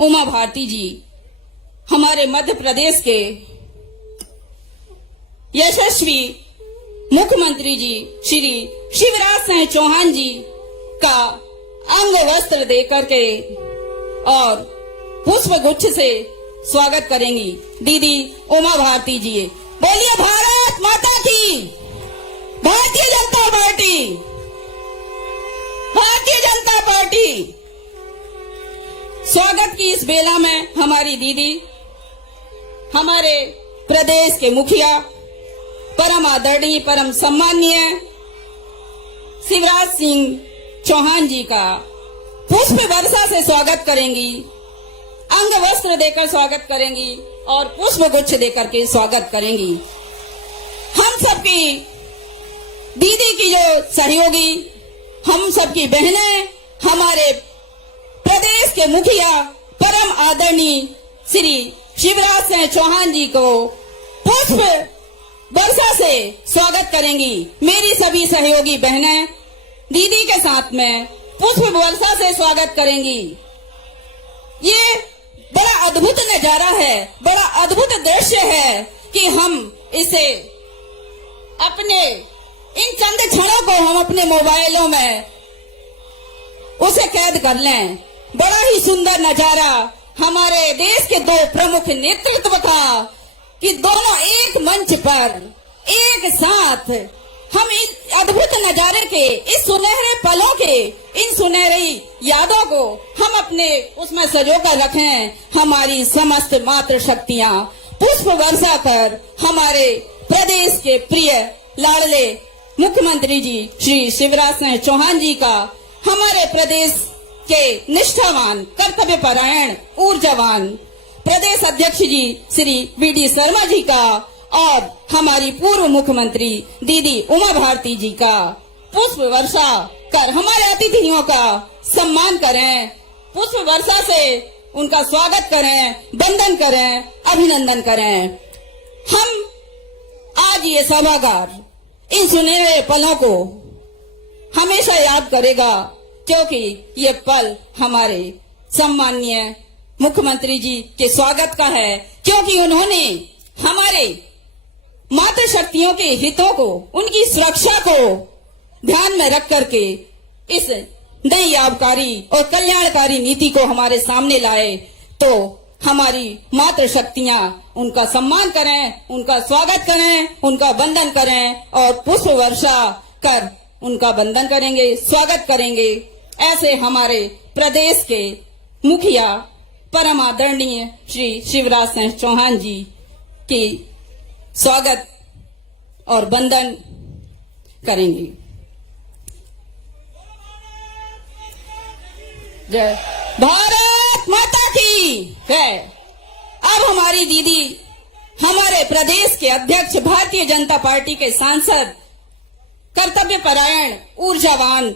उमा भारती जी, हमारे मध्य प्रदेश के यशस्वी मुख्यमंत्री जी श्री शिवराज सिंह चौहान जी का अंग वस्त्र देकर के और पुष्प गुच्छ से स्वागत करेंगी दीदी उमा भारती जी। बोलिए भारत माता की, भारतीय जनता पार्टी, भारतीय जनता पार्टी। स्वागत की इस बेला में हमारी दीदी, हमारे प्रदेश के मुखिया, परम आदरणीय, परम सम्माननीय शिवराज सिंह चौहान जी का पुष्प वर्षा से स्वागत करेंगी, अंग वस्त्र देकर स्वागत करेंगी और पुष्प गुच्छ देकर के स्वागत करेंगी। हम सबकी दीदी की जो सहयोगी, हम सबकी बहनें, हमारे प्रदेश के मुखिया परम आदरणीय श्री शिवराज सिंह चौहान जी को पुष्प वर्षा से स्वागत करेंगी। मेरी सभी सहयोगी बहनें दीदी के साथ में पुष्प वर्षा से स्वागत करेंगी। ये बड़ा अद्भुत नजारा है, बड़ा अद्भुत दृश्य है कि हम इसे अपने इन चंद क्षणों को हम अपने मोबाइलों में उसे कैद कर लें। बड़ा ही सुंदर नजारा हमारे देश के दो प्रमुख नेतृत्व का कि दोनों एक मंच पर एक साथ हम इस अद्भुत नजारे के, इस सुनहरे पलों के, इन सुनहरी यादों को हम अपने उसमें सजोकर रखें। हमारी समस्त मातृ शक्तियां पुष्प वर्षा कर हमारे प्रदेश के प्रिय लाडले मुख्यमंत्री जी श्री शिवराज सिंह चौहान जी का, हमारे प्रदेश के निष्ठावान, कर्तव्यपरायण, ऊर्जावान प्रदेश अध्यक्ष जी श्री वी.डी. शर्मा जी का और हमारी पूर्व मुख्यमंत्री दीदी उमा भारती जी का पुष्प वर्षा कर हमारे अतिथियों का सम्मान करें, पुष्प वर्षा से उनका स्वागत करें, वंदन करें, अभिनंदन करें। हम आज ये सभागार इन सुनहरे पलों को हमेशा याद करेगा, क्योंकि ये पल हमारे सम्माननीय मुख्यमंत्री जी के स्वागत का है, क्योंकि उन्होंने हमारे मातृ शक्तियों के हितों को, उनकी सुरक्षा को ध्यान में रख करके इस नई आबकारी और कल्याणकारी नीति को हमारे सामने लाए। तो हमारी मातृ शक्तियां उनका सम्मान करें, उनका स्वागत करें, उनका वंदन करें और पुष्प वर्षा कर उनका वंदन करेंगे, स्वागत करेंगे। ऐसे हमारे प्रदेश के मुखिया परम आदरणीय श्री शिवराज सिंह चौहान जी की स्वागत और वंदन करेंगे। जय भारत माता की जय। अब हमारी दीदी, हमारे प्रदेश के अध्यक्ष, भारतीय जनता पार्टी के सांसद, कर्तव्यपरायण, ऊर्जावान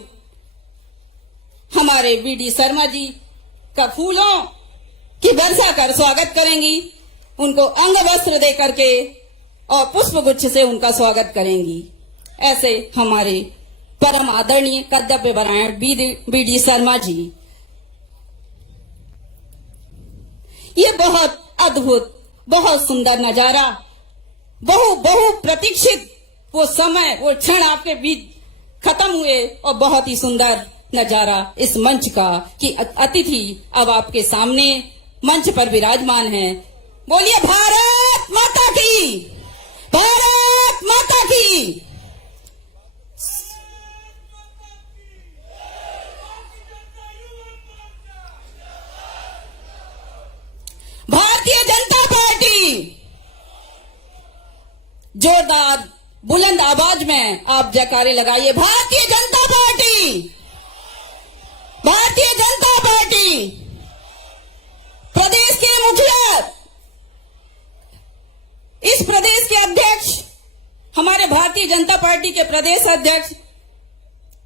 हमारे वी.डी. शर्मा जी का फूलों की वर्षा कर स्वागत करेंगी, उनको अंग वस्त्र दे करके और पुष्प गुच्छ से उनका स्वागत करेंगी। ऐसे हमारे परम आदरणीय कर्तव्यपरायण वी.डी. शर्मा जी। ये बहुत अद्भुत, बहुत सुंदर नजारा, बहु प्रतीक्षित वो समय, वो क्षण आपके बीच खत्म हुए और बहुत ही सुंदर नजारा इस मंच का कि अतिथि अब आपके सामने मंच पर विराजमान है। बोलिए भारत माता की, भारत माता की। भारतीय जनता पार्टी। जोरदार बुलंद आवाज में आप जयकारे लगाइए। Bharatiya Janata party, Bharatiya Janata party. प्रदेश के मुखिया, इस प्रदेश के अध्यक्ष, हमारे भारतीय जनता पार्टी के प्रदेश अध्यक्ष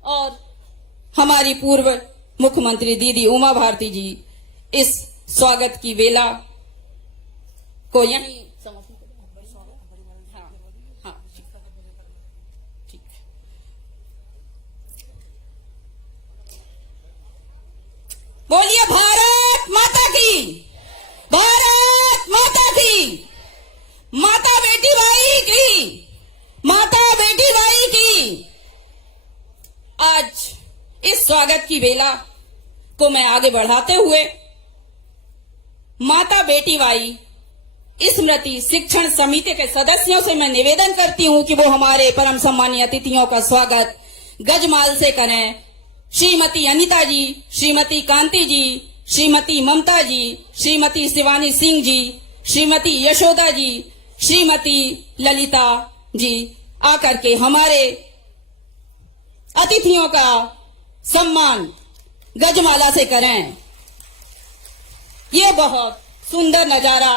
और हमारी पूर्व मुख्यमंत्री दीदी उमा भारती जी इस स्वागत की वेला को यहीं बोलिए भारत माता की। की बेला को मैं आगे बढ़ाते हुए माता बेटी बाई स्मृति शिक्षण समिति के सदस्यों से मैं निवेदन करती हूं कि वो हमारे परम सम्मानीय अतिथियों का स्वागत गजमाल से करें। श्रीमती अनिता जी, श्रीमती कांति जी, श्रीमती ममता जी, श्रीमती शिवानी सिंह जी, श्रीमती यशोदा जी, श्रीमती ललिता जी आकर के हमारे अतिथियों का सम्मान गजमाला से करें। ये बहुत सुंदर नजारा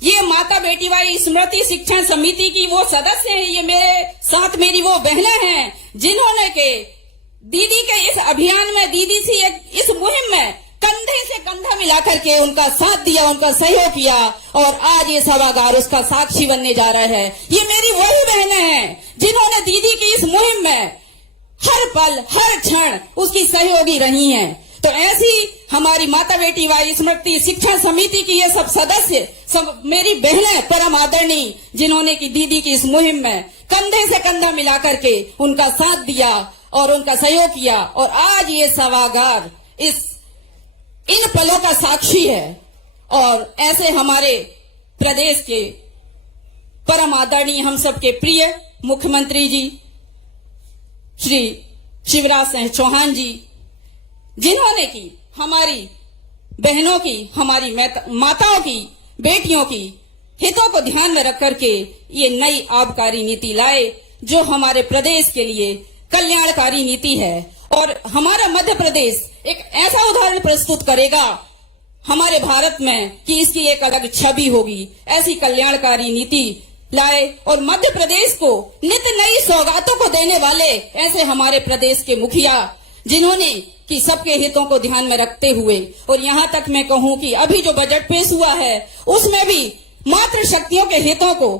ये माता बेटी बाई स्मृति शिक्षण समिति की वो सदस्य हैं। ये मेरे साथ मेरी वो बहनें हैं जिन्होंने के दीदी के इस अभियान में, दीदी सी इस मुहिम में कंधे से कंधा मिलाकर के उनका साथ दिया, उनका सहयोग किया और आज ये सभागार उसका साक्षी बनने जा रहा है। ये मेरी वही बहनें हैं जिन्होंने दीदी की इस मुहिम में हर पल हर क्षण उसकी सहयोगी रही हैं। तो ऐसी हमारी माता बेटी बाई स्मृति शिक्षण समिति की ये सब सदस्य, सब मेरी बहनें परम आदरणीय, जिन्होंने की दीदी की इस मुहिम में कंधे से कंधा मिलाकर के उनका साथ दिया और उनका सहयोग किया और आज ये सभागार इन पलों का साक्षी है। और ऐसे हमारे प्रदेश के परम आदरणीय हम सबके प्रिय मुख्यमंत्री जी श्री शिवराज सिंह चौहान जी, जिन्होंने की हमारी बहनों की, हमारी माताओं की, बेटियों की हितों को ध्यान में रख करके ये नई आबकारी नीति लाए जो हमारे प्रदेश के लिए कल्याणकारी नीति है। और हमारा मध्य प्रदेश एक ऐसा उदाहरण प्रस्तुत करेगा हमारे भारत में कि इसकी एक अलग छवि होगी। ऐसी कल्याणकारी नीति लाए और मध्य प्रदेश को नित्य नई सौगातों को देने वाले ऐसे हमारे प्रदेश के मुखिया, जिन्होंने कि सबके हितों को ध्यान में रखते हुए, और यहाँ तक मैं कहूँ कि अभी जो बजट पेश हुआ है उसमें भी मातृ शक्तियों के हितों को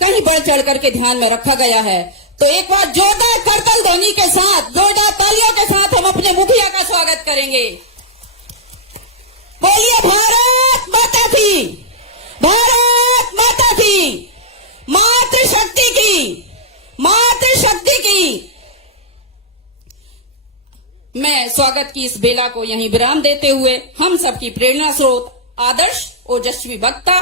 कहीं बढ़ चढ़ करके ध्यान में रखा गया है। तो एक बार जोरदार करतल ध्वनि के साथ, जोरदार तालियों के साथ हम अपने मुखिया का स्वागत करेंगे। बोलिए भारत माता की, भारत माता की, मातृशक्ति की, मातृशक्ति की। मैं स्वागत की इस बेला को यहीं विराम देते हुए हम सबकी प्रेरणा स्रोत, आदर्श ओजस्वी वक्ता,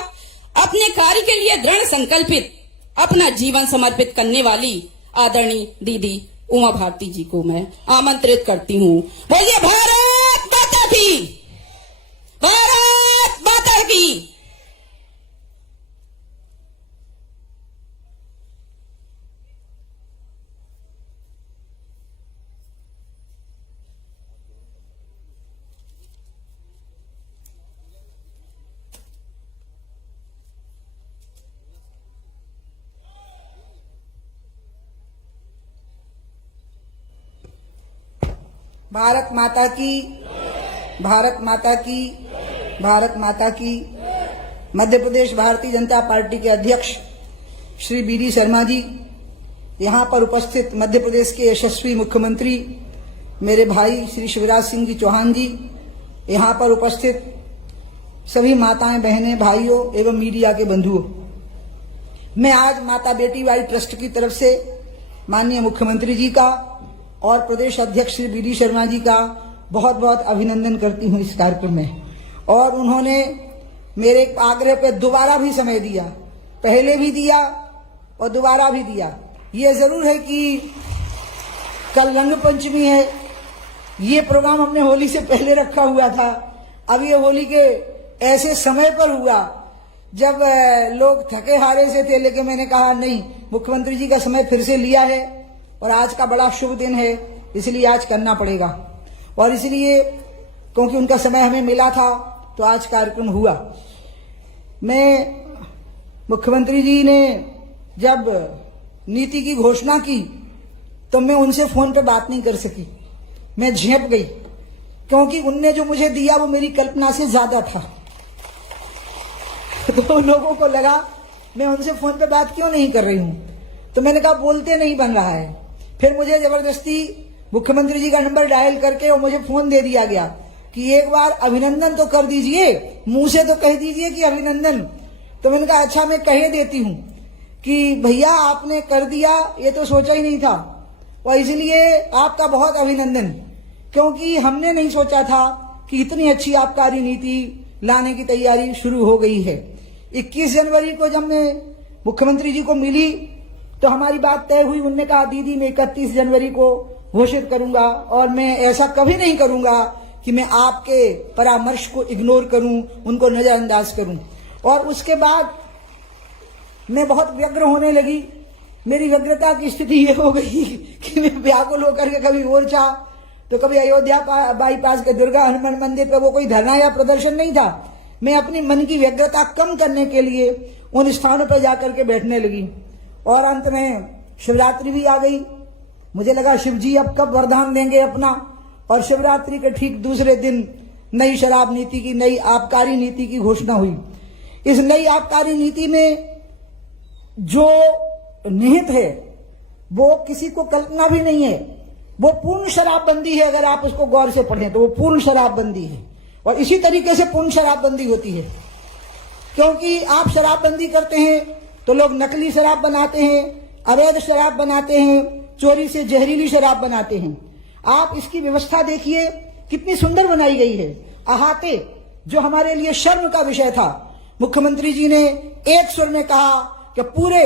अपने कार्य के लिए दृढ़ संकल्पित, अपना जीवन समर्पित करने वाली आदरणीय दीदी उमा भारती जी को मैं आमंत्रित करती हूँ। बोलिए भारत माता की, भारत माता की। भारत माता की, भारत माता की, भारत माता की। मध्य प्रदेश भारतीय जनता पार्टी के अध्यक्ष श्री बी.डी. शर्मा जी, यहाँ पर उपस्थित मध्य प्रदेश के यशस्वी मुख्यमंत्री मेरे भाई श्री शिवराज सिंह जी चौहान जी, यहाँ पर उपस्थित सभी माताएं, बहनें, भाइयों एवं मीडिया के बंधुओं, मैं आज माता बेटी बाई ट्रस्ट की तरफ से माननीय मुख्यमंत्री जी का और प्रदेश अध्यक्ष श्री बी.डी. शर्मा जी का बहुत बहुत अभिनंदन करती हूँ इस कार्यक्रम में। और उन्होंने मेरे आग्रह पर दोबारा भी समय दिया, पहले भी दिया और दोबारा भी दिया। ये जरूर है कि कल रंग पंचमी है, ये प्रोग्राम हमने होली से पहले रखा हुआ था। अब ये होली के ऐसे समय पर हुआ जब लोग थके हारे से थे, लेकिन मैंने कहा नहीं, मुख्यमंत्री जी का समय फिर से लिया है और आज का बड़ा शुभ दिन है, इसलिए आज करना पड़ेगा। और इसलिए क्योंकि उनका समय हमें मिला था तो आज कार्यक्रम हुआ। मैं मुख्यमंत्री जी ने जब नीति की घोषणा की तो मैं उनसे फोन पे बात नहीं कर सकी, मैं झेप गई, क्योंकि उनने जो मुझे दिया वो मेरी कल्पना से ज्यादा था। तो लोगों को लगा मैं उनसे फोन पे बात क्यों नहीं कर रही हूं, तो मैंने कहा बोलते नहीं बन रहा है। फिर मुझे जबरदस्ती मुख्यमंत्री जी का नंबर डायल करके और मुझे फोन दे दिया गया कि एक बार अभिनंदन तो कर दीजिए, मुंह से तो कह दीजिए कि अभिनंदन। तो मैंने कहा अच्छा मैं कह देती हूँ कि भैया आपने कर दिया, ये तो सोचा ही नहीं था, और इसलिए आपका बहुत अभिनंदन, क्योंकि हमने नहीं सोचा था कि इतनी अच्छी आबकारी नीति लाने की तैयारी शुरू हो गई है। 21 जनवरी को जब मैं मुख्यमंत्री जी को मिली तो हमारी बात तय हुई। उन्होंने कहा दीदी मैं 31 जनवरी को घोषित करूंगा और मैं ऐसा कभी नहीं करूंगा कि मैं आपके परामर्श को इग्नोर करूं, उनको नजरअंदाज करूं। और उसके बाद मैं बहुत व्यग्र होने लगी। मेरी व्यग्रता की स्थिति ये हो गई कि मैं व्याकुल होकर के कभी ओरछा तो कभी अयोध्या बाईपास के दुर्गा हनुमान मंदिर पर, वो कोई धरना या प्रदर्शन नहीं था, मैं अपनी मन की व्यग्रता कम करने के लिए उन स्थानों पर जाकर के बैठने लगी। और अंत में शिवरात्रि भी आ गई। मुझे लगा शिव जी अब कब वरदान देंगे अपना, और शिवरात्रि के ठीक दूसरे दिन नई शराब नीति की, नई आबकारी नीति की घोषणा हुई। इस नई आबकारी नीति में जो निहित है वो किसी को कल्पना भी नहीं है। वो पूर्ण शराबबंदी है। अगर आप उसको गौर से पढ़ें तो वो पूर्ण शराबबंदी है, और इसी तरीके से पूर्ण शराबबंदी होती है। क्योंकि आप शराबबंदी करते हैं तो लोग नकली शराब बनाते हैं, अवैध शराब बनाते हैं, चोरी से जहरीली शराब बनाते हैं। आप इसकी व्यवस्था देखिए कितनी सुंदर बनाई गई है। अहाते, जो हमारे लिए शर्म का विषय था, मुख्यमंत्री जी ने एक स्वर में कहा कि पूरे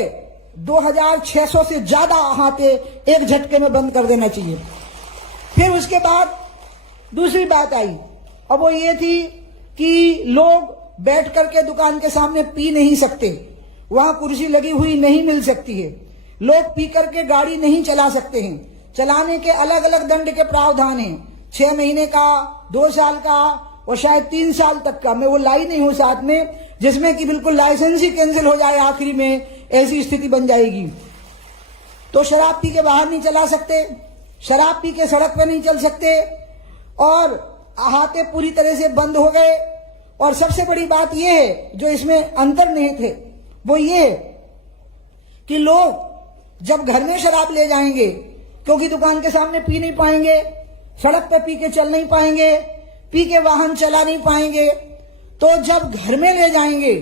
2600 से ज्यादा अहाते एक झटके में बंद कर देना चाहिए। फिर उसके बाद दूसरी बात आई, अब वो ये थी कि लोग बैठ करके दुकान के सामने पी नहीं सकते, वहां कुर्सी लगी हुई नहीं मिल सकती है, लोग पी करके गाड़ी नहीं चला सकते हैं। चलाने के अलग अलग दंड के प्रावधान हैं, 6 महीने का, 2 साल का और शायद 3 साल तक का। मैं वो लाई नहीं हूं साथ में, जिसमें कि बिल्कुल लाइसेंस ही कैंसिल हो जाए आखिरी में, ऐसी स्थिति बन जाएगी। तो शराब पी के बाहर नहीं चला सकते, शराब पी के सड़क पे नहीं चल सकते, और अहाते पूरी तरह से बंद हो गए। और सबसे बड़ी बात यह है जो इसमें अंतर्निहित है, वो ये है कि लोग जब घर में शराब ले जाएंगे, क्योंकि दुकान के सामने पी नहीं पाएंगे, सड़क पे पी के चल नहीं पाएंगे, पी के वाहन चला नहीं पाएंगे, तो जब घर में ले जाएंगे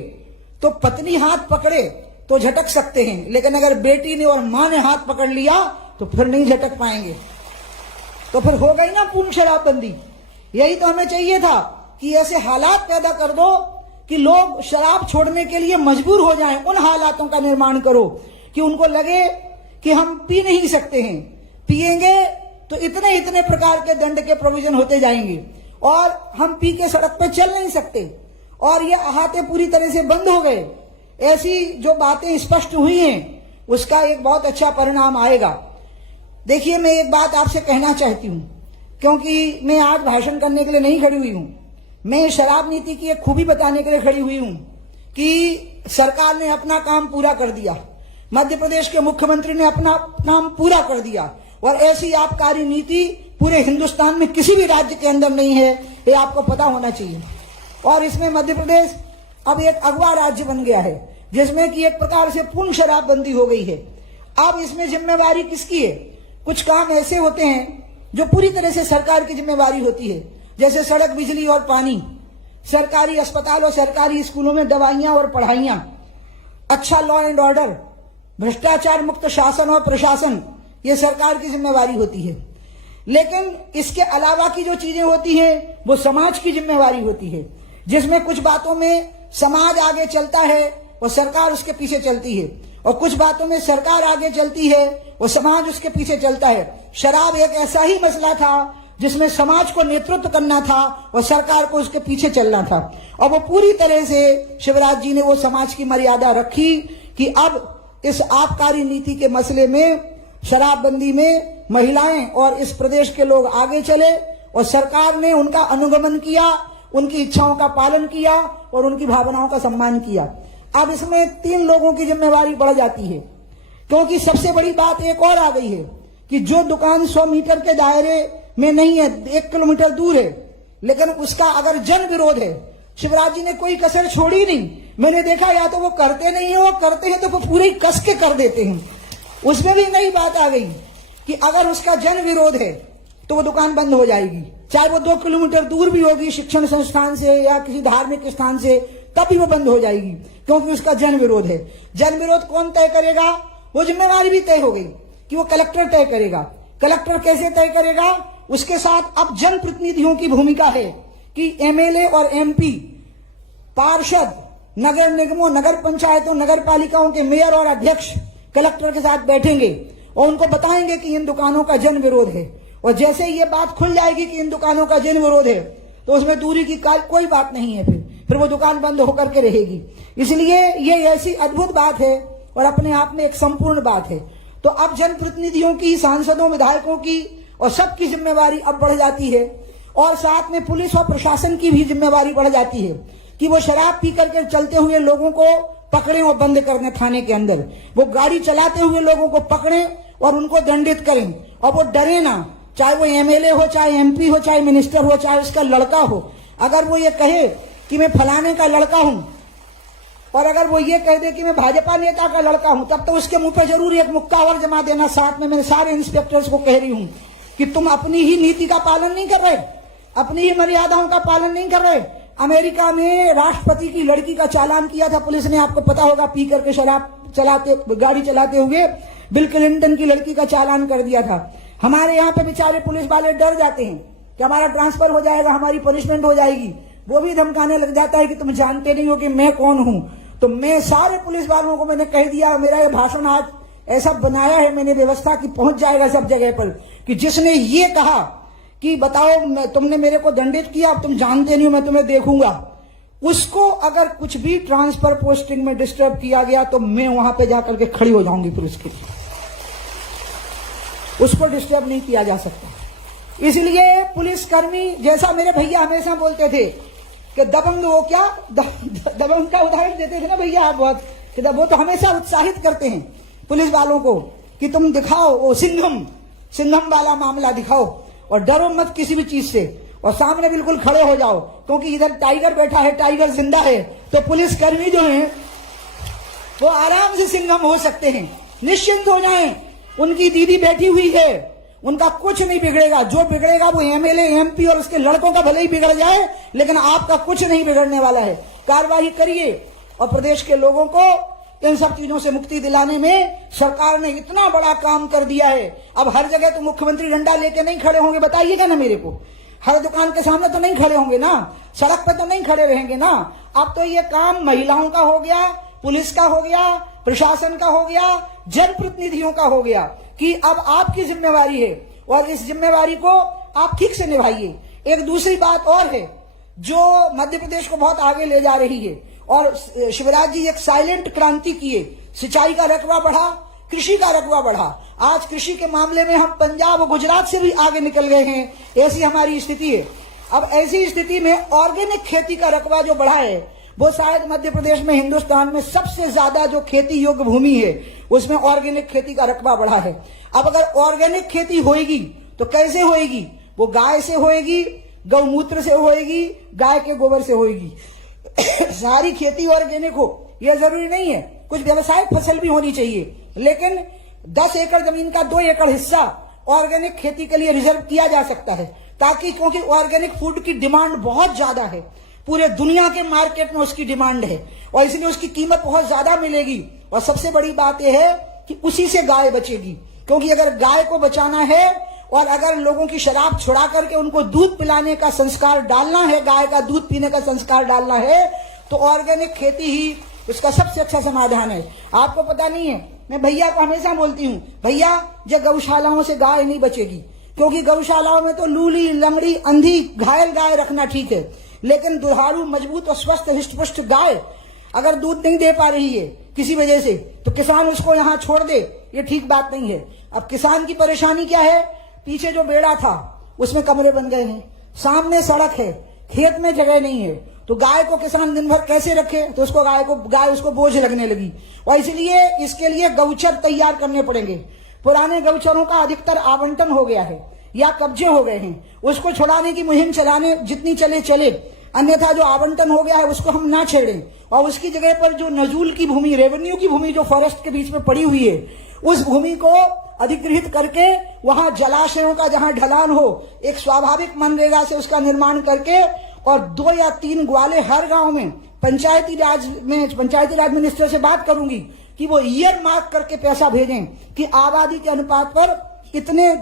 तो पत्नी हाथ पकड़े तो झटक सकते हैं, लेकिन अगर बेटी ने और मां ने हाथ पकड़ लिया तो फिर नहीं झटक पाएंगे। तो फिर हो गई ना पूर्ण शराबबंदी। यही तो हमें चाहिए था कि ऐसे हालात पैदा कर दो कि लोग शराब छोड़ने के लिए मजबूर हो जाएं। उन हालातों का निर्माण करो कि उनको लगे कि हम पी नहीं सकते हैं, पिएंगे तो इतने इतने प्रकार के दंड के प्रोविजन होते जाएंगे, और हम पी के सड़क पे चल नहीं सकते, और ये अहाते पूरी तरह से बंद हो गए। ऐसी जो बातें स्पष्ट हुई हैं उसका एक बहुत अच्छा परिणाम आएगा। देखिए, मैं एक बात आपसे कहना चाहती हूं, क्योंकि मैं आज भाषण करने के लिए नहीं खड़ी हुई हूं, मैं शराब नीति की एक खूबी बताने के लिए खड़ी हुई हूं कि सरकार ने अपना काम पूरा कर दिया, मध्य प्रदेश के मुख्यमंत्री ने अपना काम पूरा कर दिया, और ऐसी आबकारी नीति पूरे हिंदुस्तान में किसी भी राज्य के अंदर नहीं है, ये आपको पता होना चाहिए। और इसमें मध्य प्रदेश अब एक अगवा राज्य बन गया है, जिसमें कि एक प्रकार से पूर्ण शराबबंदी हो गई है। अब इसमें जिम्मेवारी किसकी है? कुछ काम ऐसे होते हैं जो पूरी तरह से सरकार की जिम्मेवारी होती है, जैसे सड़क, बिजली और पानी, सरकारी अस्पताल और सरकारी स्कूलों में दवाइयां और पढ़ाइयां, अच्छा लॉ एंड ऑर्डर, भ्रष्टाचार मुक्त शासन और प्रशासन, ये सरकार की जिम्मेवारी होती है। लेकिन इसके अलावा की जो चीजें होती हैं वो समाज की जिम्मेवारी होती है, जिसमें कुछ बातों में समाज आगे चलता है और सरकार उसके पीछे चलती है, और कुछ बातों में सरकार आगे चलती है और समाज उसके पीछे चलता है। शराब एक ऐसा ही मसला था जिसमें समाज को नेतृत्व करना था और सरकार को उसके पीछे चलना था, और वो पूरी तरह से शिवराज जी ने वो समाज की मर्यादा रखी कि अब इस आबकारी नीति के मसले में, शराबबंदी में महिलाएं और इस प्रदेश के लोग आगे चले, और सरकार ने उनका अनुगमन किया, उनकी इच्छाओं का पालन किया और उनकी भावनाओं का सम्मान किया। अब इसमें 3 लोगों की जिम्मेवारी बढ़ जाती है, क्योंकि सबसे बड़ी बात एक और आ गई है कि जो दुकान 100 मीटर के दायरे में नहीं है, 1 किलोमीटर दूर है, लेकिन उसका अगर जन विरोध है, शिवराज जी ने कोई कसर छोड़ी नहीं। मैंने देखा या तो वो करते नहीं है, वो करते हैं तो वो पूरे कस के कर देते हैं। उसमें भी नई बात आ गई कि अगर उसका जन विरोध है तो वो दुकान बंद हो जाएगी, चाहे वो 2 किलोमीटर दूर भी होगी शिक्षण संस्थान से या किसी धार्मिक स्थान से, तब भी वो बंद हो जाएगी, क्योंकि उसका जन विरोध है। जन विरोध कौन तय करेगा? वो जिम्मेवारी भी तय हो गई कि वो कलेक्टर तय करेगा। कलेक्टर कैसे तय करेगा? उसके साथ अब जनप्रतिनिधियों की भूमिका है कि एमएलए और एमपी, पार्षद, नगर निगमों, नगर पंचायतों, नगर पालिकाओं के मेयर और अध्यक्ष कलेक्टर के साथ बैठेंगे और उनको बताएंगे कि इन दुकानों का जन विरोध है। और जैसे ये बात खुल जाएगी कि इन दुकानों का जन विरोध है, तो उसमें दूरी की कोई बात नहीं है, फिर वो दुकान बंद होकर के रहेगी। इसलिए ये ऐसी अद्भुत बात है और अपने आप में एक संपूर्ण बात है। तो अब जनप्रतिनिधियों की, सांसदों, विधायकों की और सबकी जिम्मेवारी अब बढ़ जाती है, और साथ में पुलिस और प्रशासन की भी जिम्मेवारी बढ़ जाती है कि वो शराब पी करके चलते हुए लोगों को पकड़ें और बंद कर दें थाने के अंदर, वो गाड़ी चलाते हुए लोगों को पकड़ें और उनको दंडित करें, और वो डरे ना, चाहे वो एमएलए हो, चाहे एमपी हो, चाहे मिनिस्टर हो, चाहे उसका लड़का हो। अगर वो ये कहे कि मैं फलाने का लड़का हूं, और अगर वो ये कह दे कि मैं भाजपा नेता का लड़का हूं, तब तो उसके मुंह पे जरूर एक मुक्का और जमा देना। साथ में मैं सारे इंस्पेक्टर्स को कह रही हूं कि तुम अपनी ही नीति का पालन नहीं कर रहे, अपनी ही मर्यादाओं का पालन नहीं कर रहे। अमेरिका में राष्ट्रपति की लड़की का चालान किया था पुलिस ने, आपको पता होगा, पी करके शराब चलाते, गाड़ी चलाते हुए बिल क्लिंटन की लड़की का चालान कर दिया था। हमारे यहाँ पे बेचारे पुलिस वाले डर जाते हैं कि हमारा ट्रांसफर हो जाएगा, हमारी पनिशमेंट हो जाएगी। वो भी धमकाने लग जाता है कि तुम जानते नहीं हो कि मैं कौन हूं। तो मैं सारे पुलिस वालों को मैंने कह दिया, मेरा ये भाषण आज ऐसा बनाया है मैंने व्यवस्था की, पहुंच जाएगा सब जगह पर, कि जिसने ये कहा कि बताओ तुमने मेरे को दंडित किया, अब तुम जानते नहीं हो, मैं तुम्हें देखूंगा, उसको अगर कुछ भी ट्रांसफर पोस्टिंग में डिस्टर्ब किया गया तो मैं वहां पे जाकर के खड़ी हो जाऊंगी पुलिस की। उसको डिस्टर्ब नहीं किया जा सकता। इसलिए पुलिसकर्मी, जैसा मेरे भैया हमेशा बोलते थे कि दबंग वो क्या, दबंग का उदाहरण देते थे ना भैया आप बहुत, कि वो तो हमेशा उत्साहित करते हैं पुलिस वालों को कि तुम दिखाओ वो सिंघम वाला मामला दिखाओ, और डरो मत किसी भी चीज से, और सामने बिल्कुल खड़े हो जाओ, क्योंकि इधर टाइगर बैठा है, टाइगर जिंदा है। तो पुलिसकर्मी जो हैं वो आराम से सिंघम हो सकते हैं, निश्चिंत हो जाएं। उनकी दीदी बैठी हुई है, उनका कुछ नहीं बिगड़ेगा। जो बिगड़ेगा वो एमएलए, एमपी और उसके लड़कों का भले ही बिगड़ जाए, लेकिन आपका कुछ नहीं बिगड़ने वाला है। कार्रवाई करिए, और प्रदेश के लोगों को इन सब चीजों से मुक्ति दिलाने में सरकार ने इतना बड़ा काम कर दिया है। अब हर जगह तो मुख्यमंत्री डंडा लेके नहीं खड़े होंगे, बताइएगा ना मेरे को। हर दुकान के सामने तो नहीं खड़े होंगे ना, सड़क पे तो नहीं खड़े रहेंगे ना। अब तो ये काम महिलाओं का हो गया, पुलिस का हो गया, प्रशासन का हो गया, जनप्रतिनिधियों का हो गया, कि अब आपकी जिम्मेवारी है, और इस जिम्मेवारी को आप ठीक से निभाइए। एक दूसरी बात और है जो मध्य प्रदेश को बहुत आगे ले जा रही है, और शिवराज जी एक साइलेंट क्रांति किए। सिंचाई का रकबा बढ़ा, कृषि का रकबा बढ़ा। आज कृषि के मामले में हम पंजाब और गुजरात से भी आगे निकल गए हैं, ऐसी हमारी स्थिति है। अब ऐसी स्थिति में ऑर्गेनिक खेती का रकबा जो बढ़ा है, वो शायद मध्य प्रदेश में हिंदुस्तान में सबसे ज्यादा जो खेती योग्य भूमि है उसमें ऑर्गेनिक खेती का रकबा बढ़ा है। अब अगर ऑर्गेनिक खेती होएगी तो कैसे होएगी? वो गाय से होएगी, गौमूत्र से होएगी, गाय के गोबर से होएगी। सारी खेती ऑर्गेनिक हो यह जरूरी नहीं है, कुछ व्यवसायिक फसल भी होनी चाहिए, लेकिन 10 एकड़ जमीन का 2 एकड़ हिस्सा ऑर्गेनिक खेती के लिए रिजर्व किया जा सकता है, ताकि, क्योंकि ऑर्गेनिक फूड की डिमांड बहुत ज्यादा है, पूरे दुनिया के मार्केट में उसकी डिमांड है, और इसलिए उसकी कीमत बहुत ज्यादा मिलेगी। और सबसे बड़ी बात यह है कि उसी से गाय बचेगी, क्योंकि अगर गाय को बचाना है और अगर लोगों की शराब छुड़ा करके उनको दूध पिलाने का संस्कार डालना है, गाय का दूध पीने का संस्कार डालना है, तो ऑर्गेनिक खेती ही उसका सबसे अच्छा समाधान है। आपको पता नहीं है, मैं भैया को हमेशा बोलती हूँ, भैया ये गौशालाओं से गाय नहीं बचेगी, क्योंकि गौशालाओं में तो लूली, लंगड़ी, अंधी, घायल गाय रखना ठीक है, लेकिन दुधारू, मजबूत और स्वस्थ हिष्टपुष्ट गाय अगर दूध नहीं दे पा रही है किसी वजह से, तो किसान उसको यहाँ छोड़ दे, ये ठीक बात नहीं है। अब किसान की परेशानी क्या है? पीछे जो बेड़ा था उसमें कमरे बन गए हैं, सामने सड़क है, खेत में जगह नहीं है, तो गाय को किसान दिन भर कैसे रखे? तो उसको गाय उसको बोझ लगने लगी, और इसलिए इसके लिए गौचर तैयार करने पड़ेंगे। पुराने गौचरों का अधिकतर आवंटन हो गया है या कब्जे हो गए हैं, उसको छुड़ाने की मुहिम चलाने जितनी चले, अन्यथा जो आवंटन हो गया है उसको हम ना छेड़ें, और उसकी जगह पर जो नजूल की भूमि, रेवेन्यू की भूमि जो फॉरेस्ट के बीच में पड़ी हुई है, उस भूमि को अधिग्रहित करके वहां जलाशयों का जहां ढलान हो, एक स्वाभाविक मनरेगा से उसका निर्माण करके, और 2 या 3 ग्वाले हर गांव में पंचायती राज मिनिस्टर से बात करूंगी कि वो ईयर मार्क करके पैसा भेजें कि आबादी के अनुपात पर इतने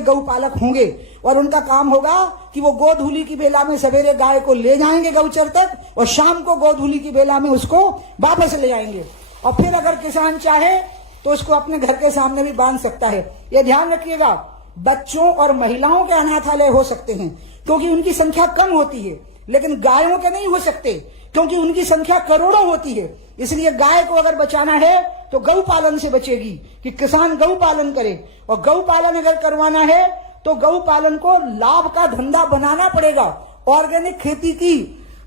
गौपालक होंगे, और उनका काम होगा कि वो गोधूली की बेला में सवेरे गाय को ले जाएंगे गौचर तक, और शाम को गोधूली की बेला में उसको वापस ले जाएंगे, और फिर अगर किसान चाहे तो उसको अपने घर के सामने भी बांध सकता है। ये ध्यान रखिएगा, बच्चों और महिलाओं के अनाथालय हो सकते हैं क्योंकि उनकी संख्या कम होती है, लेकिन गायों के नहीं हो सकते क्योंकि उनकी संख्या करोड़ों होती है। इसलिए गाय को अगर बचाना है तो गौ पालन से बचेगी, कि किसान गौ पालन करे, और गौ पालन अगर करवाना है तो गौ पालन को लाभ का धंधा बनाना पड़ेगा। ऑर्गेनिक खेती की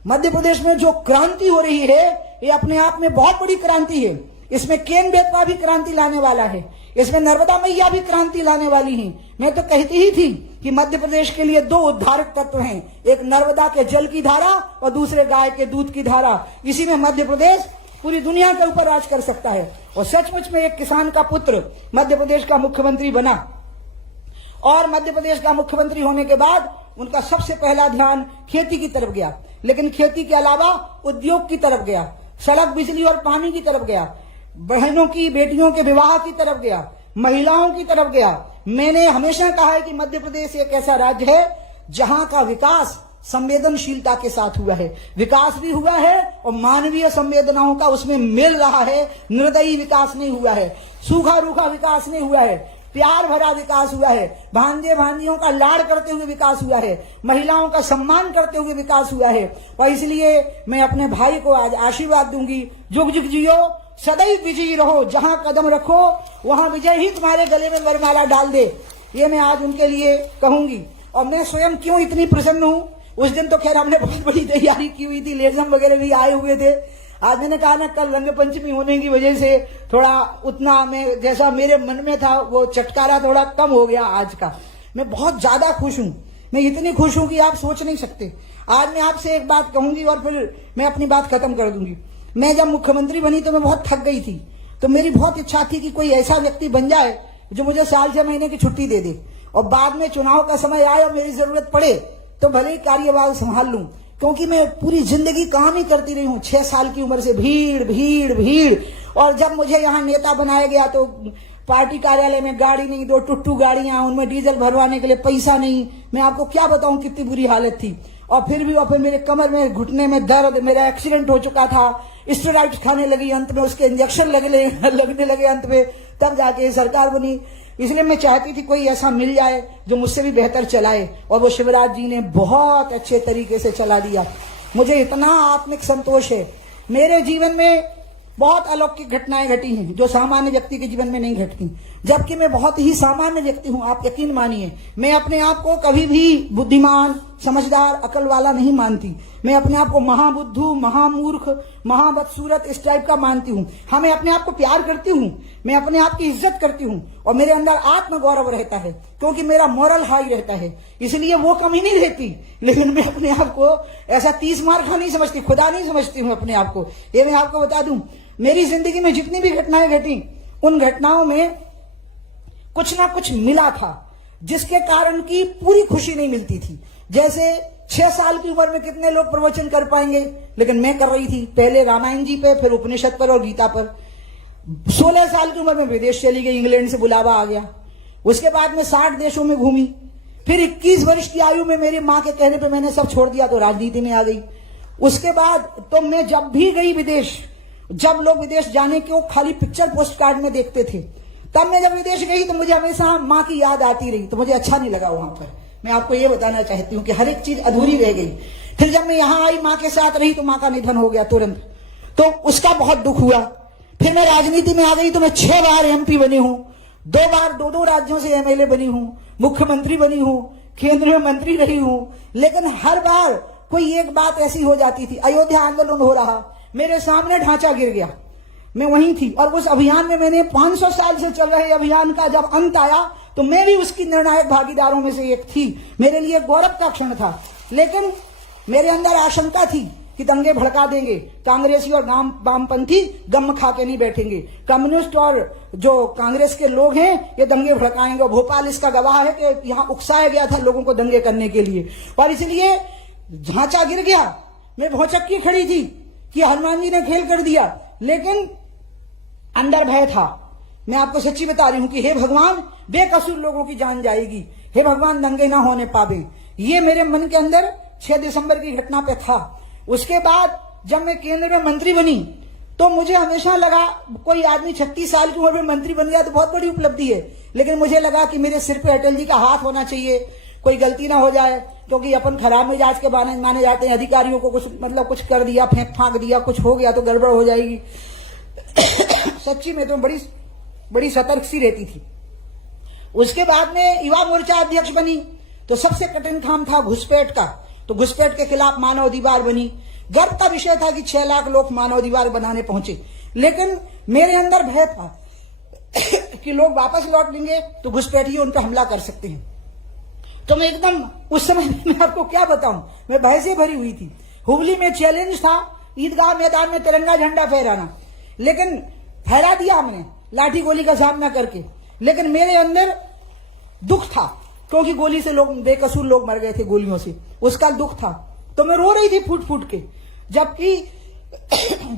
मध्य प्रदेश में जो क्रांति हो रही है, ये अपने आप में बहुत बड़ी क्रांति है। इसमें केन बेतवा भी क्रांति लाने वाला है, इसमें नर्मदा मैया भी क्रांति लाने वाली है। मैं तो कहती ही थी कि मध्य प्रदेश के लिए 2 उद्धारक तत्व हैं, एक नर्मदा के जल की धारा और दूसरे गाय के दूध की धारा। इसी में मध्य प्रदेश पूरी दुनिया के ऊपर राज कर सकता है। और सचमुच में एक किसान का पुत्र मध्य प्रदेश का मुख्यमंत्री बना, और मध्य प्रदेश का मुख्यमंत्री होने के बाद उनका सबसे पहला ध्यान खेती की तरफ गया, लेकिन खेती के अलावा उद्योग की तरफ गया, सड़क, बिजली और पानी की तरफ गया, बहनों की, बेटियों के विवाह की तरफ गया, महिलाओं की तरफ गया। मैंने हमेशा कहा है कि मध्य प्रदेश एक ऐसा राज्य है जहां का विकास संवेदनशीलता के साथ हुआ है। विकास भी हुआ है और मानवीय संवेदनाओं का उसमें मिल रहा है। निर्दयी विकास नहीं हुआ है, सूखा रूखा विकास नहीं हुआ है, प्यार भरा विकास हुआ है, भांजे भांजियों का लाड़ करते हुए विकास हुआ है, महिलाओं का सम्मान करते हुए विकास हुआ है। और इसलिए मैं अपने भाई को आज आशीर्वाद दूंगी, जुग जुग जियो, सदैव विजयी रहो, जहां कदम रखो वहां विजय ही तुम्हारे गले में वरमाला डाल दे। ये मैं आज उनके लिए कहूंगी। और मैं स्वयं क्यों इतनी प्रसन्न हूँ, उस दिन तो खैर हमने बहुत बड़ी तैयारी की हुई थी, लेजम वगैरह भी आए हुए थे। आज मैंने कहा ना, कल रंग पंचमी होने की वजह से थोड़ा उतना मैं जैसा मेरे मन में था वो चटकारा थोड़ा कम हो गया आज का। मैं बहुत ज्यादा खुश हूँ, मैं इतनी खुश हूँ कि आप सोच नहीं सकते। आज मैं आपसे एक बात कहूंगी और फिर मैं अपनी बात खत्म कर दूंगी। मैं जब मुख्यमंत्री बनी तो मैं बहुत थक गई थी, तो मेरी बहुत इच्छा थी कि कोई ऐसा व्यक्ति बन जाए जो मुझे साल 6 महीने की छुट्टी दे दे, और बाद में चुनाव का समय आए और मेरी जरूरत पड़े तो भले ही कार्यभार संभाल लूं। क्योंकि मैं पूरी जिंदगी काम ही करती रही हूँ, 6 साल की उम्र से भीड़ भीड़ भीड़। और जब मुझे यहाँ नेता बनाया गया तो पार्टी कार्यालय में गाड़ी नहीं, 2 टुट्टू गाड़ियां, उनमें डीजल भरवाने के लिए पैसा नहीं। मैं आपको क्या बताऊं कितनी बुरी हालत थी। और फिर मेरे कमर में, घुटने में दर्द, मेरा एक्सीडेंट हो चुका था, स्टेरॉइड्स खाने लगी, अंत में उसके इंजेक्शन लगने लगे अंत में, तब जाके सरकार बनी। इसलिए मैं चाहती थी कोई ऐसा मिल जाए जो मुझसे भी बेहतर चलाए, और वो शिवराज जी ने बहुत अच्छे तरीके से चला दिया। मुझे इतना आत्मिक संतोष है। मेरे जीवन में बहुत अलौकिक घटनाएं घटी हैं जो सामान्य व्यक्ति के जीवन में नहीं घटती, जबकि मैं बहुत ही सामान्य व्यक्ति हूं। आप यकीन मानिए, मैं अपने आप को कभी भी बुद्धिमान, समझदार, अकल वाला नहीं मानती। मैं अपने आप को महाबुद्धू, महामूर्ख, महाबदसूरत इस टाइप का मानती हूँ। हाँ, मैं अपने आप को प्यार करती हूँ, मैं अपने आप की इज्जत करती हूँ, और मेरे अंदर आत्मगौरव रहता है क्योंकि मेरा मोरल हाई रहता है, इसलिए वो कमी नहीं रहती। लेकिन मैं अपने आप को ऐसा 30 मार खा नहीं समझती, खुदा नहीं समझती हूँ अपने आप को। ये मैं आपको बता दूं, मेरी जिंदगी में जितनी भी घटनाएं घटी, उन घटनाओं में कुछ ना कुछ मिला था जिसके कारण की पूरी खुशी नहीं मिलती थी। जैसे 6 साल की उम्र में कितने लोग प्रवचन कर पाएंगे, लेकिन मैं कर रही थी, पहले रामायण जी पे, फिर उपनिषद पर और गीता पर। 16 साल की उम्र में विदेश चली गई, इंग्लैंड से बुलावा आ गया। उसके बाद में 60 देशों में घूमी। फिर 21 वर्ष की आयु में मेरी माँ के कहने पे मैंने सब छोड़ दिया तो राजनीति में आ गई। उसके बाद तो मैं जब भी गई विदेश, जब लोग विदेश जाने को खाली पिक्चर पोस्ट कार्ड में देखते थे, तब मैं जब विदेश गई तो मुझे हमेशा माँ की याद आती रही, तो मुझे अच्छा नहीं लगा वहां पर। मैं आपको ये बताना चाहती हूँ कि हर एक चीज अधूरी रह गई। फिर जब मैं यहाँ आई, माँ के साथ रही, तो माँ का निधन हो गया तुरंत, तो उसका बहुत दुख हुआ। फिर मैं राजनीति में आ गई तो मैं 6 बार MP बनी हूँ, 2 बार 2 राज्यों से MLA बनी हूँ, मुख्यमंत्री बनी हूँ, केंद्रीय मंत्री रही हूँ। लेकिन हर बार कोई एक बात ऐसी हो जाती थी, अयोध्या आंदोलन हो रहा, मेरे सामने ढांचा गिर गया, मैं वहीं थी, और उस अभियान में मैंने 500 साल से चल रहे अभियान का जब अंत आया तो मैं भी उसकी निर्णायक भागीदारों में से एक थी। मेरे लिए गौरव का क्षण था। लेकिन मेरे अंदर आशंका थी कि दंगे भड़का देंगे, कांग्रेसी और वामपंथी गम खा के नहीं बैठेंगे, कम्युनिस्ट और जो कांग्रेस के लोग हैं ये दंगे भड़काएंगे। भोपाल इसका गवाह है कि यहाँ उकसाया गया था लोगों को दंगे करने के लिए, और इसलिए ढांचा गिर गया। मैं भौचक्की खड़ी थी कि हनुमान जी ने खेल कर दिया, लेकिन अंदर भय था। मैं आपको सच्ची बता रही हूं कि हे भगवान, बेकसूर लोगों की जान जाएगी, हे भगवान दंगे ना होने पावे। ये मेरे मन के अंदर 6 दिसंबर की घटना पे था। उसके बाद जब मैं केंद्र में मंत्री बनी तो मुझे हमेशा लगा, कोई आदमी 36 साल की उम्र में मंत्री बन गया तो बहुत बड़ी उपलब्धि है, लेकिन मुझे लगा कि मेरे सिर पे अटल जी का हाथ होना चाहिए, कोई गलती ना हो जाए, क्योंकि अपन खराब मिजाज के माने जाते हैं। अधिकारियों को कुछ कर दिया, फेंक फाक दिया, कुछ हो गया तो गड़बड़ हो जाएगी। सच्ची में तो बड़ी सतर्क सी रहती थी। उसके बाद में युवा मोर्चा अध्यक्ष बनी तो सबसे कठिन काम था घुसपैठ का, तो घुसपैठ के खिलाफ मानव दीवार बनी। गर्व का विषय था कि 6 लाख लोग मानव दीवार बनाने पहुंचे, लेकिन मेरे अंदर भय था कि लोग वापस लौट लेंगे तो घुसपैठिए उन पर हमला कर सकते हैं। तो मैं एकदम उस समय मैं आपको क्या बताऊं, मैं भय से भरी हुई थी। हुगली में चैलेंज था ईदगाह मैदान में तिरंगा झंडा फहराना, लेकिन फहरा दिया हमने लाठी गोली का सामना करके, लेकिन मेरे अंदर दुख था क्योंकि गोली से लोग, बेकसूर लोग मर गए थे गोलियों से, उसका दुख था। तो मैं रो रही थी फूट फूट के, जबकि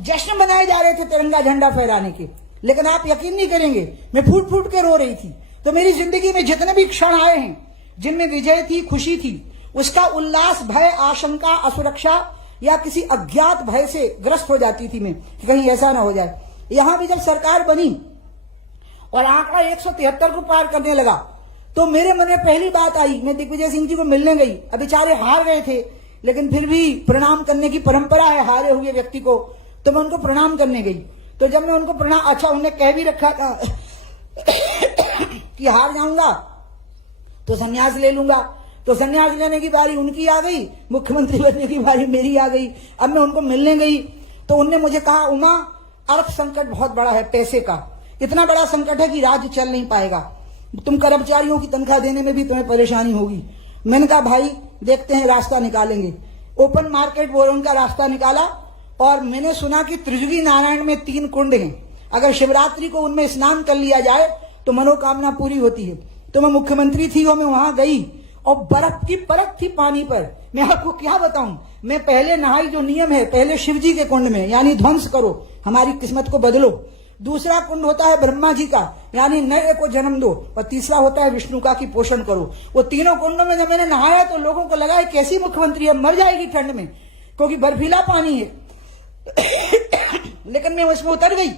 जश्न मनाए जा रहे थे तिरंगा झंडा फहराने के, लेकिन आप यकीन नहीं करेंगे मैं फूट फूट के रो रही थी। तो मेरी जिंदगी में जितने भी क्षण आए हैं जिनमें विजय थी, खुशी थी, उसका उल्लास भय, आशंका, असुरक्षा या किसी अज्ञात भय से ग्रस्त हो जाती थी मैं कि कहीं ऐसा ना हो जाए। यहां भी जब सरकार बनी और आंकड़ा 173 को पार करने लगा तो मेरे मन में पहली बात आई, मैं दिग्विजय सिंह जी को मिलने गई। अब बेचारे हार गए थे, लेकिन फिर भी प्रणाम करने की परंपरा है हारे हुए व्यक्ति को, तो मैं उनको प्रणाम करने गई। तो जब मैं उनको प्रणाम, अच्छा उन्हें कह भी रखा था कि हार जाऊंगा तो संन्यास ले लूंगा, तो संन्यास लेने की बारी उनकी आ गई, मुख्यमंत्री बनने की बारी मेरी आ गई। अब मैं उनको मिलने गई तो उनने मुझे कहा, उमा अर्थ संकट बहुत बड़ा है, पैसे का इतना बड़ा संकट है कि राज्य चल नहीं पाएगा, तुम कर्मचारियों की तनख्वाह देने में भी तुम्हें परेशानी होगी। मैंने कहा भाई देखते हैं, रास्ता निकालेंगे। ओपन मार्केट बोरोन का रास्ता निकाला, और मैंने सुना कि त्रिजुगी नारायण में 3 कुंड हैं, अगर शिवरात्रि को उनमें स्नान कर लिया जाए तो मनोकामना पूरी होती है। तो मैं मुख्यमंत्री थी और मैं वहां गई और बर्फ की परत थी पानी पर। मैं आपको क्या बताऊं, मैं पहले नहाई, जो नियम है पहले शिव जी के कुंड में, यानी ध्वंस करो, हमारी किस्मत को बदलो। दूसरा कुंड होता है ब्रह्मा जी का, यानी नए को जन्म दो, और तीसरा होता है विष्णु का, कि पोषण करो। वो तीनों कुंडों में जब मैंने नहाया तो लोगों को लगा कैसी मुख्यमंत्री है, मर जाएगी ठंड में, क्योंकि बर्फीला पानी है। लेकिन मैं उसमें उतर गई,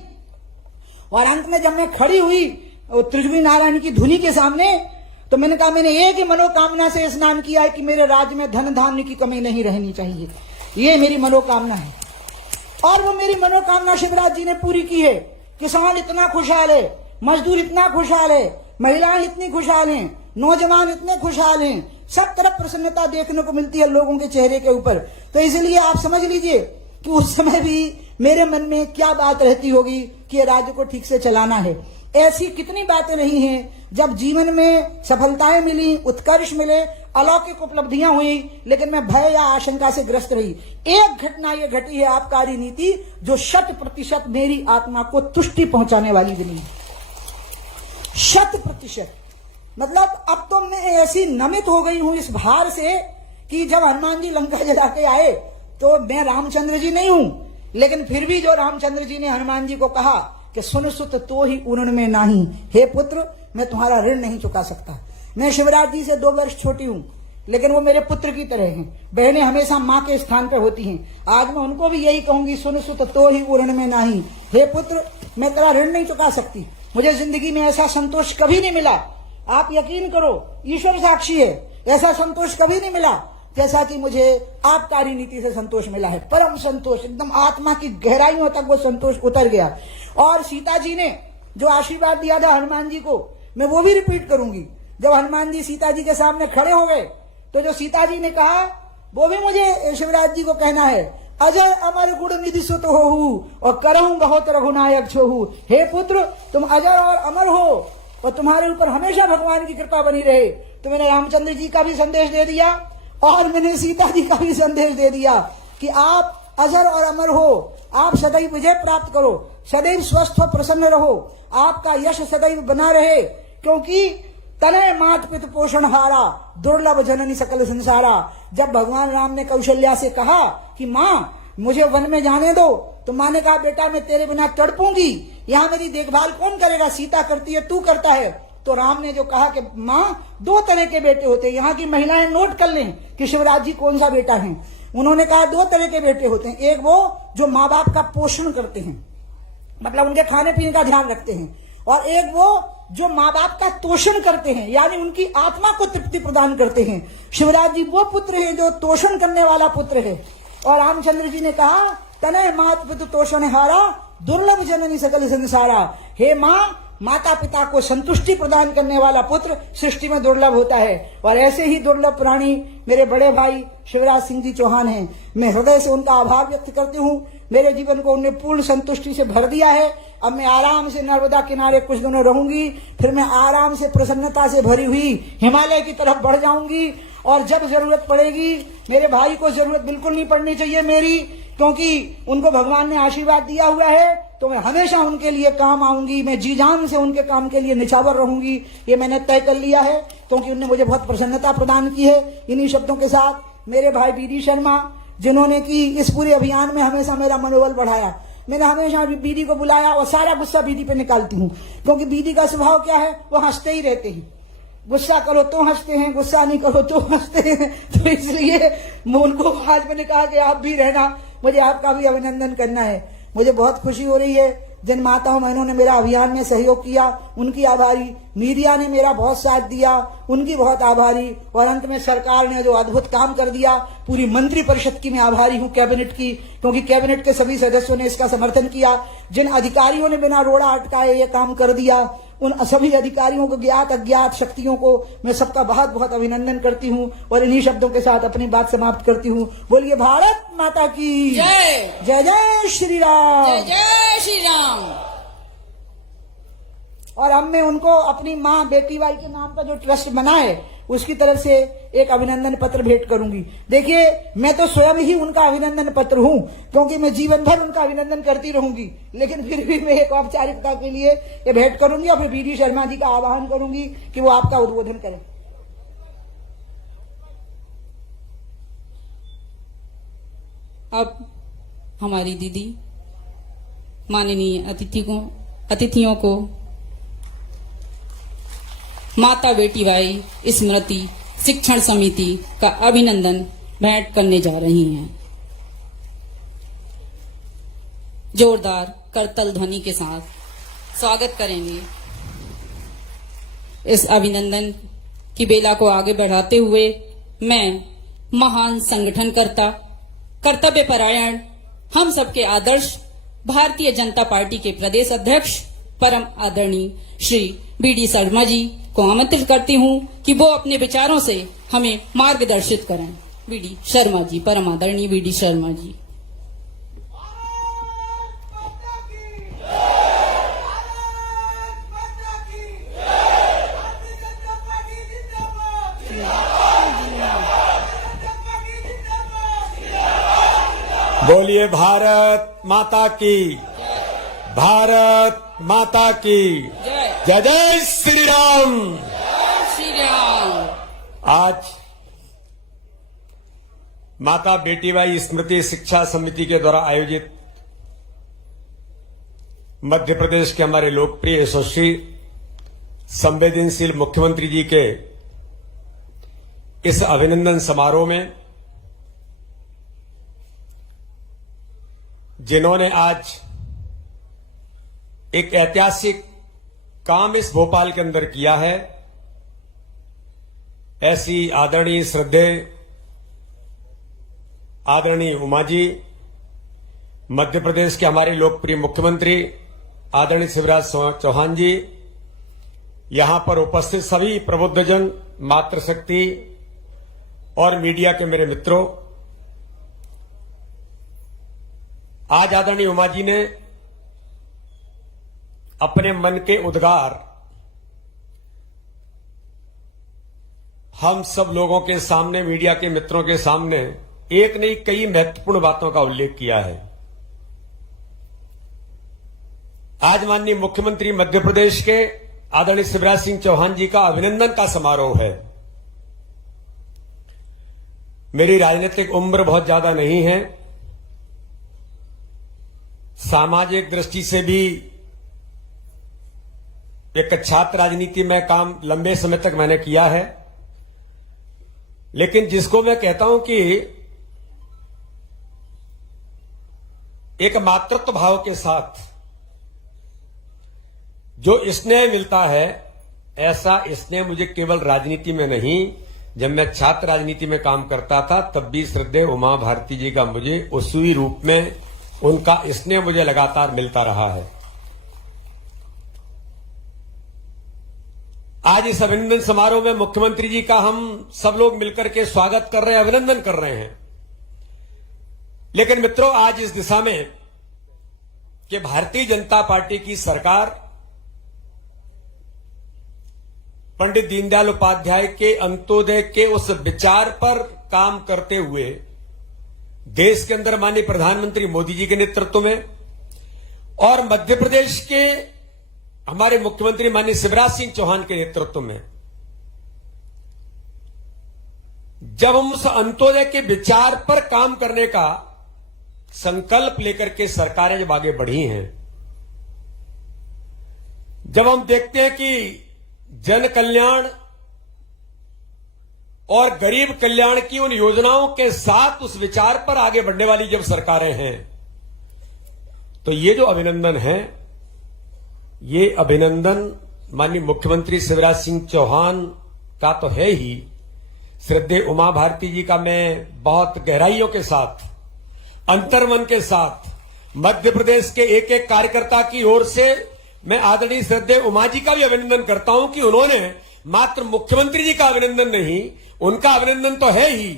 और अंत में जब मैं खड़ी हुई त्रिजुगी नारायण की धुनी के सामने, तो मैंने कहा मैंने एक ही मनोकामना से स्नान किया है कि मेरे राज्य में धन धान्य की कमी नहीं रहनी चाहिए, ये मेरी मनोकामना है। और वो मेरी मनोकामना शिवराज जी ने पूरी की है। किसान इतना खुशहाल है, मजदूर इतना खुशहाल है, महिलाएं इतनी खुशहाल हैं, नौजवान इतने खुशहाल हैं, सब तरफ प्रसन्नता देखने को मिलती है लोगों के चेहरे के ऊपर। तो इसलिए आप समझ लीजिए कि उस समय भी मेरे मन में क्या बात रहती होगी कि ये राज्य को ठीक से चलाना है। ऐसी कितनी बातें रही हैं जब जीवन में सफलताएं मिली, उत्कर्ष मिले, अलौकिक उपलब्धियां हुई, लेकिन मैं भय या आशंका से ग्रस्त रही। एक घटना ये घटी है आबकारी नीति, जो 100% मेरी आत्मा को तुष्टि पहुंचाने वाली बनी, 100%। मतलब अब तो मैं ऐसी नमित हो गई हूं इस भार से कि जब हनुमान जी लंका जला के आए तो मैं रामचंद्र जी नहीं हूं, लेकिन फिर भी जो रामचंद्र जी ने हनुमान जी को कहा कि सुन सुत तो ही उन्नन में नाही, हे पुत्र मैं तुम्हारा ऋण नहीं चुका सकता। मैं शिवराज जी से 2 वर्ष छोटी हूं, लेकिन वो मेरे पुत्र की तरह हैं। बहनें हमेशा माँ के स्थान पर होती हैं। आज मैं उनको भी यही कहूंगी, सुन सुत तो ही उन्नन में नाही, हे पुत्र मैं तेरा ऋण नहीं चुका सकती। मुझे जिंदगी में ऐसा संतोष कभी नहीं मिला, आप यकीन करो, ईश्वर साक्षी है, ऐसा संतोष कभी नहीं मिला जैसा कि मुझे आबकारी नीति से संतोष मिला है। परम संतोष, एकदम आत्मा की गहराइयों तक वो संतोष उतर गया। और सीता जी ने जो आशीर्वाद दिया था हनुमान जी को, मैं वो भी रिपीट करूंगी। जब हनुमान जी सीता जी के सामने खड़े हो गए तो जो सीता जी ने कहा वो भी मुझे शिवराज जी को कहना है, अजय अमर गुण निधि सुत होहु और करहु बहुत रघुनायक छोहु। हे पुत्र तुम अजय और अमर हो और तुम्हारे ऊपर हमेशा भगवान की कृपा बनी रहे। तो मैंने रामचंद्र जी का भी संदेश दे दिया और मैंने सीता जी का भी संदेश दे दिया कि आप अजर और अमर हो। आप सदैव विजय प्राप्त करो, सदैव स्वस्थ और प्रसन्न रहो, आपका यश सदैव बना रहे। क्योंकि तनय मात पित पोषण हारा, दुर्लभ जननी सकल संसारा। जब भगवान राम ने कौशल्या से कहा कि माँ मुझे वन में जाने दो, तो माँ ने कहा बेटा मैं तेरे बिना तड़पूंगी, यहाँ मेरी देखभाल कौन करेगा, सीता करती है तू करता है। तो राम ने जो कहा कि माँ दो तरह के बेटे होते हैं, यहाँ की महिलाएं नोट कर लें कि शिवराज जी कौन सा बेटा है। उन्होंने कहा दो तरह के बेटे होते हैं, एक वो जो माँ बाप का पोषण करते हैं, मतलब उनके खाने पीने का ध्यान रखते हैं, और एक वो जो माँ बाप का तोषण करते हैं, यानी उनकी आत्मा को तृप्ति प्रदान करते हैं। शिवराज जी वो पुत्र हैं जो तोषण करने वाला पुत्र है। और रामचंद्र जी ने कहा तनय मात पितु तोषण हारा, दुर्लभ जननी सकल संसारा। हे माँ, माता पिता को संतुष्टि प्रदान करने वाला पुत्र सृष्टि में दुर्लभ होता है। और ऐसे ही दुर्लभ प्राणी मेरे बड़े भाई शिवराज सिंह जी चौहान हैं। मैं हृदय से उनका आभार व्यक्त करती हूँ। मेरे जीवन को उन्होंने पूर्ण संतुष्टि से भर दिया है। अब मैं आराम से नर्मदा किनारे कुछ दिनों रहूंगी, फिर मैं आराम से प्रसन्नता से भरी हुई हिमालय की तरफ बढ़ जाऊंगी। और जब जरूरत पड़ेगी, मेरे भाई को जरूरत बिल्कुल नहीं पड़नी चाहिए मेरी, क्योंकि उनको भगवान ने आशीर्वाद दिया हुआ है, तो मैं हमेशा उनके लिए काम आऊंगी। मैं जी जान से उनके काम के लिए निछावर रहूंगी, ये मैंने तय कर लिया है, क्योंकि उन्होंने मुझे बहुत प्रसन्नता प्रदान की है। इन्हीं शब्दों के साथ मेरे भाई बीडी शर्मा, जिन्होंने कि इस पूरे अभियान में हमेशा मेरा मनोबल बढ़ाया। मैंने हमेशा बीडी को बुलाया और सारा गुस्सा बीडी पे निकालती हूँ, क्योंकि बीडी का स्वभाव क्या है, वो हंसते ही रहते हैं। गुस्सा करो तो हंसते हैं, गुस्सा नहीं करो तो हंसते हैं। तो इसलिए उनको आज मैंने कहा कि आप भी रहना, मुझे आपका भी अभिनंदन करना है। मुझे बहुत खुशी हो रही है। जिन माताओं बहनों ने मेरा अभियान में सहयोग किया उनकी आभारी, मीडिया ने मेरा बहुत साथ दिया उनकी बहुत आभारी, और अंत में सरकार ने जो अद्भुत काम कर दिया, पूरी मंत्री परिषद की मैं आभारी हूँ, कैबिनेट की, क्योंकि कैबिनेट के सभी सदस्यों ने इसका समर्थन किया। जिन अधिकारियों ने बिना रोड़ा अटकाए ये काम कर दिया, उन सभी अधिकारियों को, ज्ञात अज्ञात शक्तियों को मैं सबका बहुत बहुत अभिनंदन करती हूँ। और इन्हीं शब्दों के साथ अपनी बात समाप्त करती हूँ। बोलिए भारत माता की जय। जय जय श्री राम। जय जय श्री राम। और अब मैं उनको अपनी माँ बेटी बाई के नाम का जो ट्रस्ट बना है उसकी तरफ से एक अभिनंदन पत्र भेंट करूंगी। देखिए, मैं तो स्वयं ही उनका अभिनंदन पत्र हूं, क्योंकि मैं जीवन भर उनका अभिनंदन करती रहूंगी, लेकिन फिर भी मैं एक औपचारिकता के लिए ये भेंट करूंगी और फिर बीडी शर्मा जी का आह्वान करूंगी कि वो आपका उद्बोधन करें। अब हमारी दीदी माननीय अतिथियों को माता बेटी भाई स्मृति शिक्षण समिति का अभिनंदन भेंट करने जा रही हैं। जोरदार करतल ध्वनि के साथ स्वागत करेंगे। इस अभिनंदन की बेला को आगे बढ़ाते हुए मैं महान संगठनकर्ता, कर्तव्य परायण, हम सबके आदर्श भारतीय जनता पार्टी के प्रदेश अध्यक्ष परम आदरणीय श्री बीडी शर्मा जी को आमंत्रित करती हूँ कि वो अपने विचारों से हमें मार्गदर्शित करें। बीडी शर्मा जी, परम आदरणीय बीडी शर्मा जी। बोलिए भारत माता की, भारत माता की जय जय श्री राम। जय श्री राम। आज माता बेटी बाई स्मृति शिक्षा समिति के द्वारा आयोजित मध्य प्रदेश के हमारे लोकप्रिय यशस्वी संवेदनशील मुख्यमंत्री जी के इस अभिनंदन समारोह में जिन्होंने आज एक ऐतिहासिक काम इस भोपाल के अंदर किया है, ऐसी आदरणीय श्रद्धेय आदरणीय उमा जी, मध्य प्रदेश के हमारे लोकप्रिय मुख्यमंत्री आदरणीय शिवराज चौहान जी, यहां पर उपस्थित सभी प्रबुद्धजन, मातृशक्ति और मीडिया के मेरे मित्रों, आज आदरणीय उमा जी ने अपने मन के उद्गार हम सब लोगों के सामने, मीडिया के मित्रों के सामने एक नहीं कई महत्वपूर्ण बातों का उल्लेख किया है। आज माननीय मुख्यमंत्री मध्य प्रदेश के आदरणीय शिवराज सिंह चौहान जी का अभिनंदन का समारोह है। मेरी राजनीतिक उम्र बहुत ज्यादा नहीं है, सामाजिक दृष्टि से भी एक छात्र राजनीति में काम लंबे समय तक मैंने किया है, लेकिन जिसको मैं कहता हूं कि एक मातृत्व भाव के साथ जो स्नेह मिलता है, ऐसा स्नेह मुझे केवल राजनीति में नहीं, जब मैं छात्र राजनीति में काम करता था तब भी श्रद्धेय उमा भारती जी का मुझे उसी रूप में उनका स्नेह मुझे लगातार मिलता रहा है। आज इस अभिनंदन समारोह में मुख्यमंत्री जी का हम सब लोग मिलकर के स्वागत कर रहे हैं, अभिनंदन कर रहे हैं। लेकिन मित्रों, आज इस दिशा में कि भारतीय जनता पार्टी की सरकार पंडित दीनदयाल उपाध्याय के अंत्योदय के उस विचार पर काम करते हुए देश के अंदर माननीय प्रधानमंत्री मोदी जी के नेतृत्व में और मध्य प्रदेश के हमारे मुख्यमंत्री माननीय शिवराज सिंह चौहान के नेतृत्व में जब हम उस अंत्योदय के विचार पर काम करने का संकल्प लेकर के सरकारें जब आगे बढ़ी हैं, जब हम देखते हैं कि जन कल्याण और गरीब कल्याण की उन योजनाओं के साथ उस विचार पर आगे बढ़ने वाली जब सरकारें हैं, तो ये जो अभिनंदन है, ये अभिनंदन माननीय मुख्यमंत्री शिवराज सिंह चौहान का तो है ही, श्रद्धेय उमा भारती जी का मैं बहुत गहराइयों के साथ, अंतर्मन के साथ मध्य प्रदेश के एक एक कार्यकर्ता की ओर से मैं आदरणीय श्रद्धेय उमा जी का भी अभिनंदन करता हूं कि उन्होंने मात्र मुख्यमंत्री जी का अभिनंदन नहीं, उनका अभिनंदन तो है ही,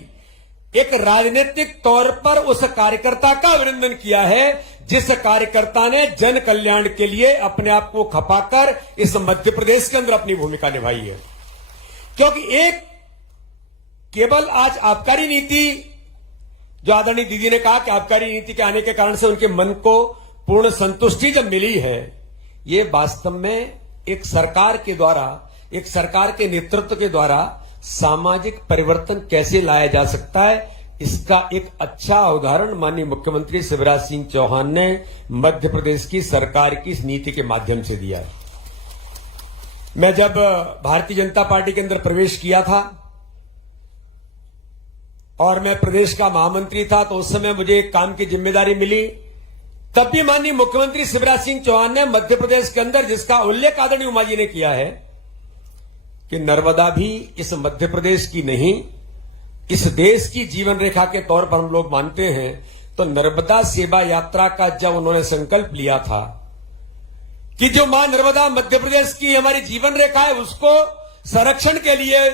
एक राजनीतिक तौर पर उस कार्यकर्ता का अभिनंदन किया है जिस कार्यकर्ता ने जन कल्याण के लिए अपने आप को खपाकर इस मध्य प्रदेश के अंदर अपनी भूमिका निभाई है। क्योंकि एक केवल आज आबकारी नीति, जो आदरणीय दीदी ने कहा कि आबकारी नीति के आने के कारण से उनके मन को पूर्ण संतुष्टि जब मिली है, ये वास्तव में एक सरकार के द्वारा, एक सरकार के नेतृत्व के द्वारा सामाजिक परिवर्तन कैसे लाया जा सकता है, इसका एक अच्छा उदाहरण माननीय मुख्यमंत्री शिवराज सिंह चौहान ने मध्य प्रदेश की सरकार की इस नीति के माध्यम से दिया है। मैं जब भारतीय जनता पार्टी के अंदर प्रवेश किया था और मैं प्रदेश का महामंत्री था, तो उस समय मुझे एक काम की जिम्मेदारी मिली। तब भी माननीय मुख्यमंत्री शिवराज सिंह चौहान ने मध्य प्रदेश के अंदर, जिसका उल्लेख आदरणीय उमा जी ने किया है कि नर्मदा भी इस मध्य प्रदेश की नहीं, इस देश की जीवन रेखा के तौर पर हम लोग मानते हैं, तो नर्मदा सेवा यात्रा का जब उन्होंने संकल्प लिया था कि जो मां नर्मदा मध्य प्रदेश की हमारी जीवन रेखा है, उसको संरक्षण के लिए,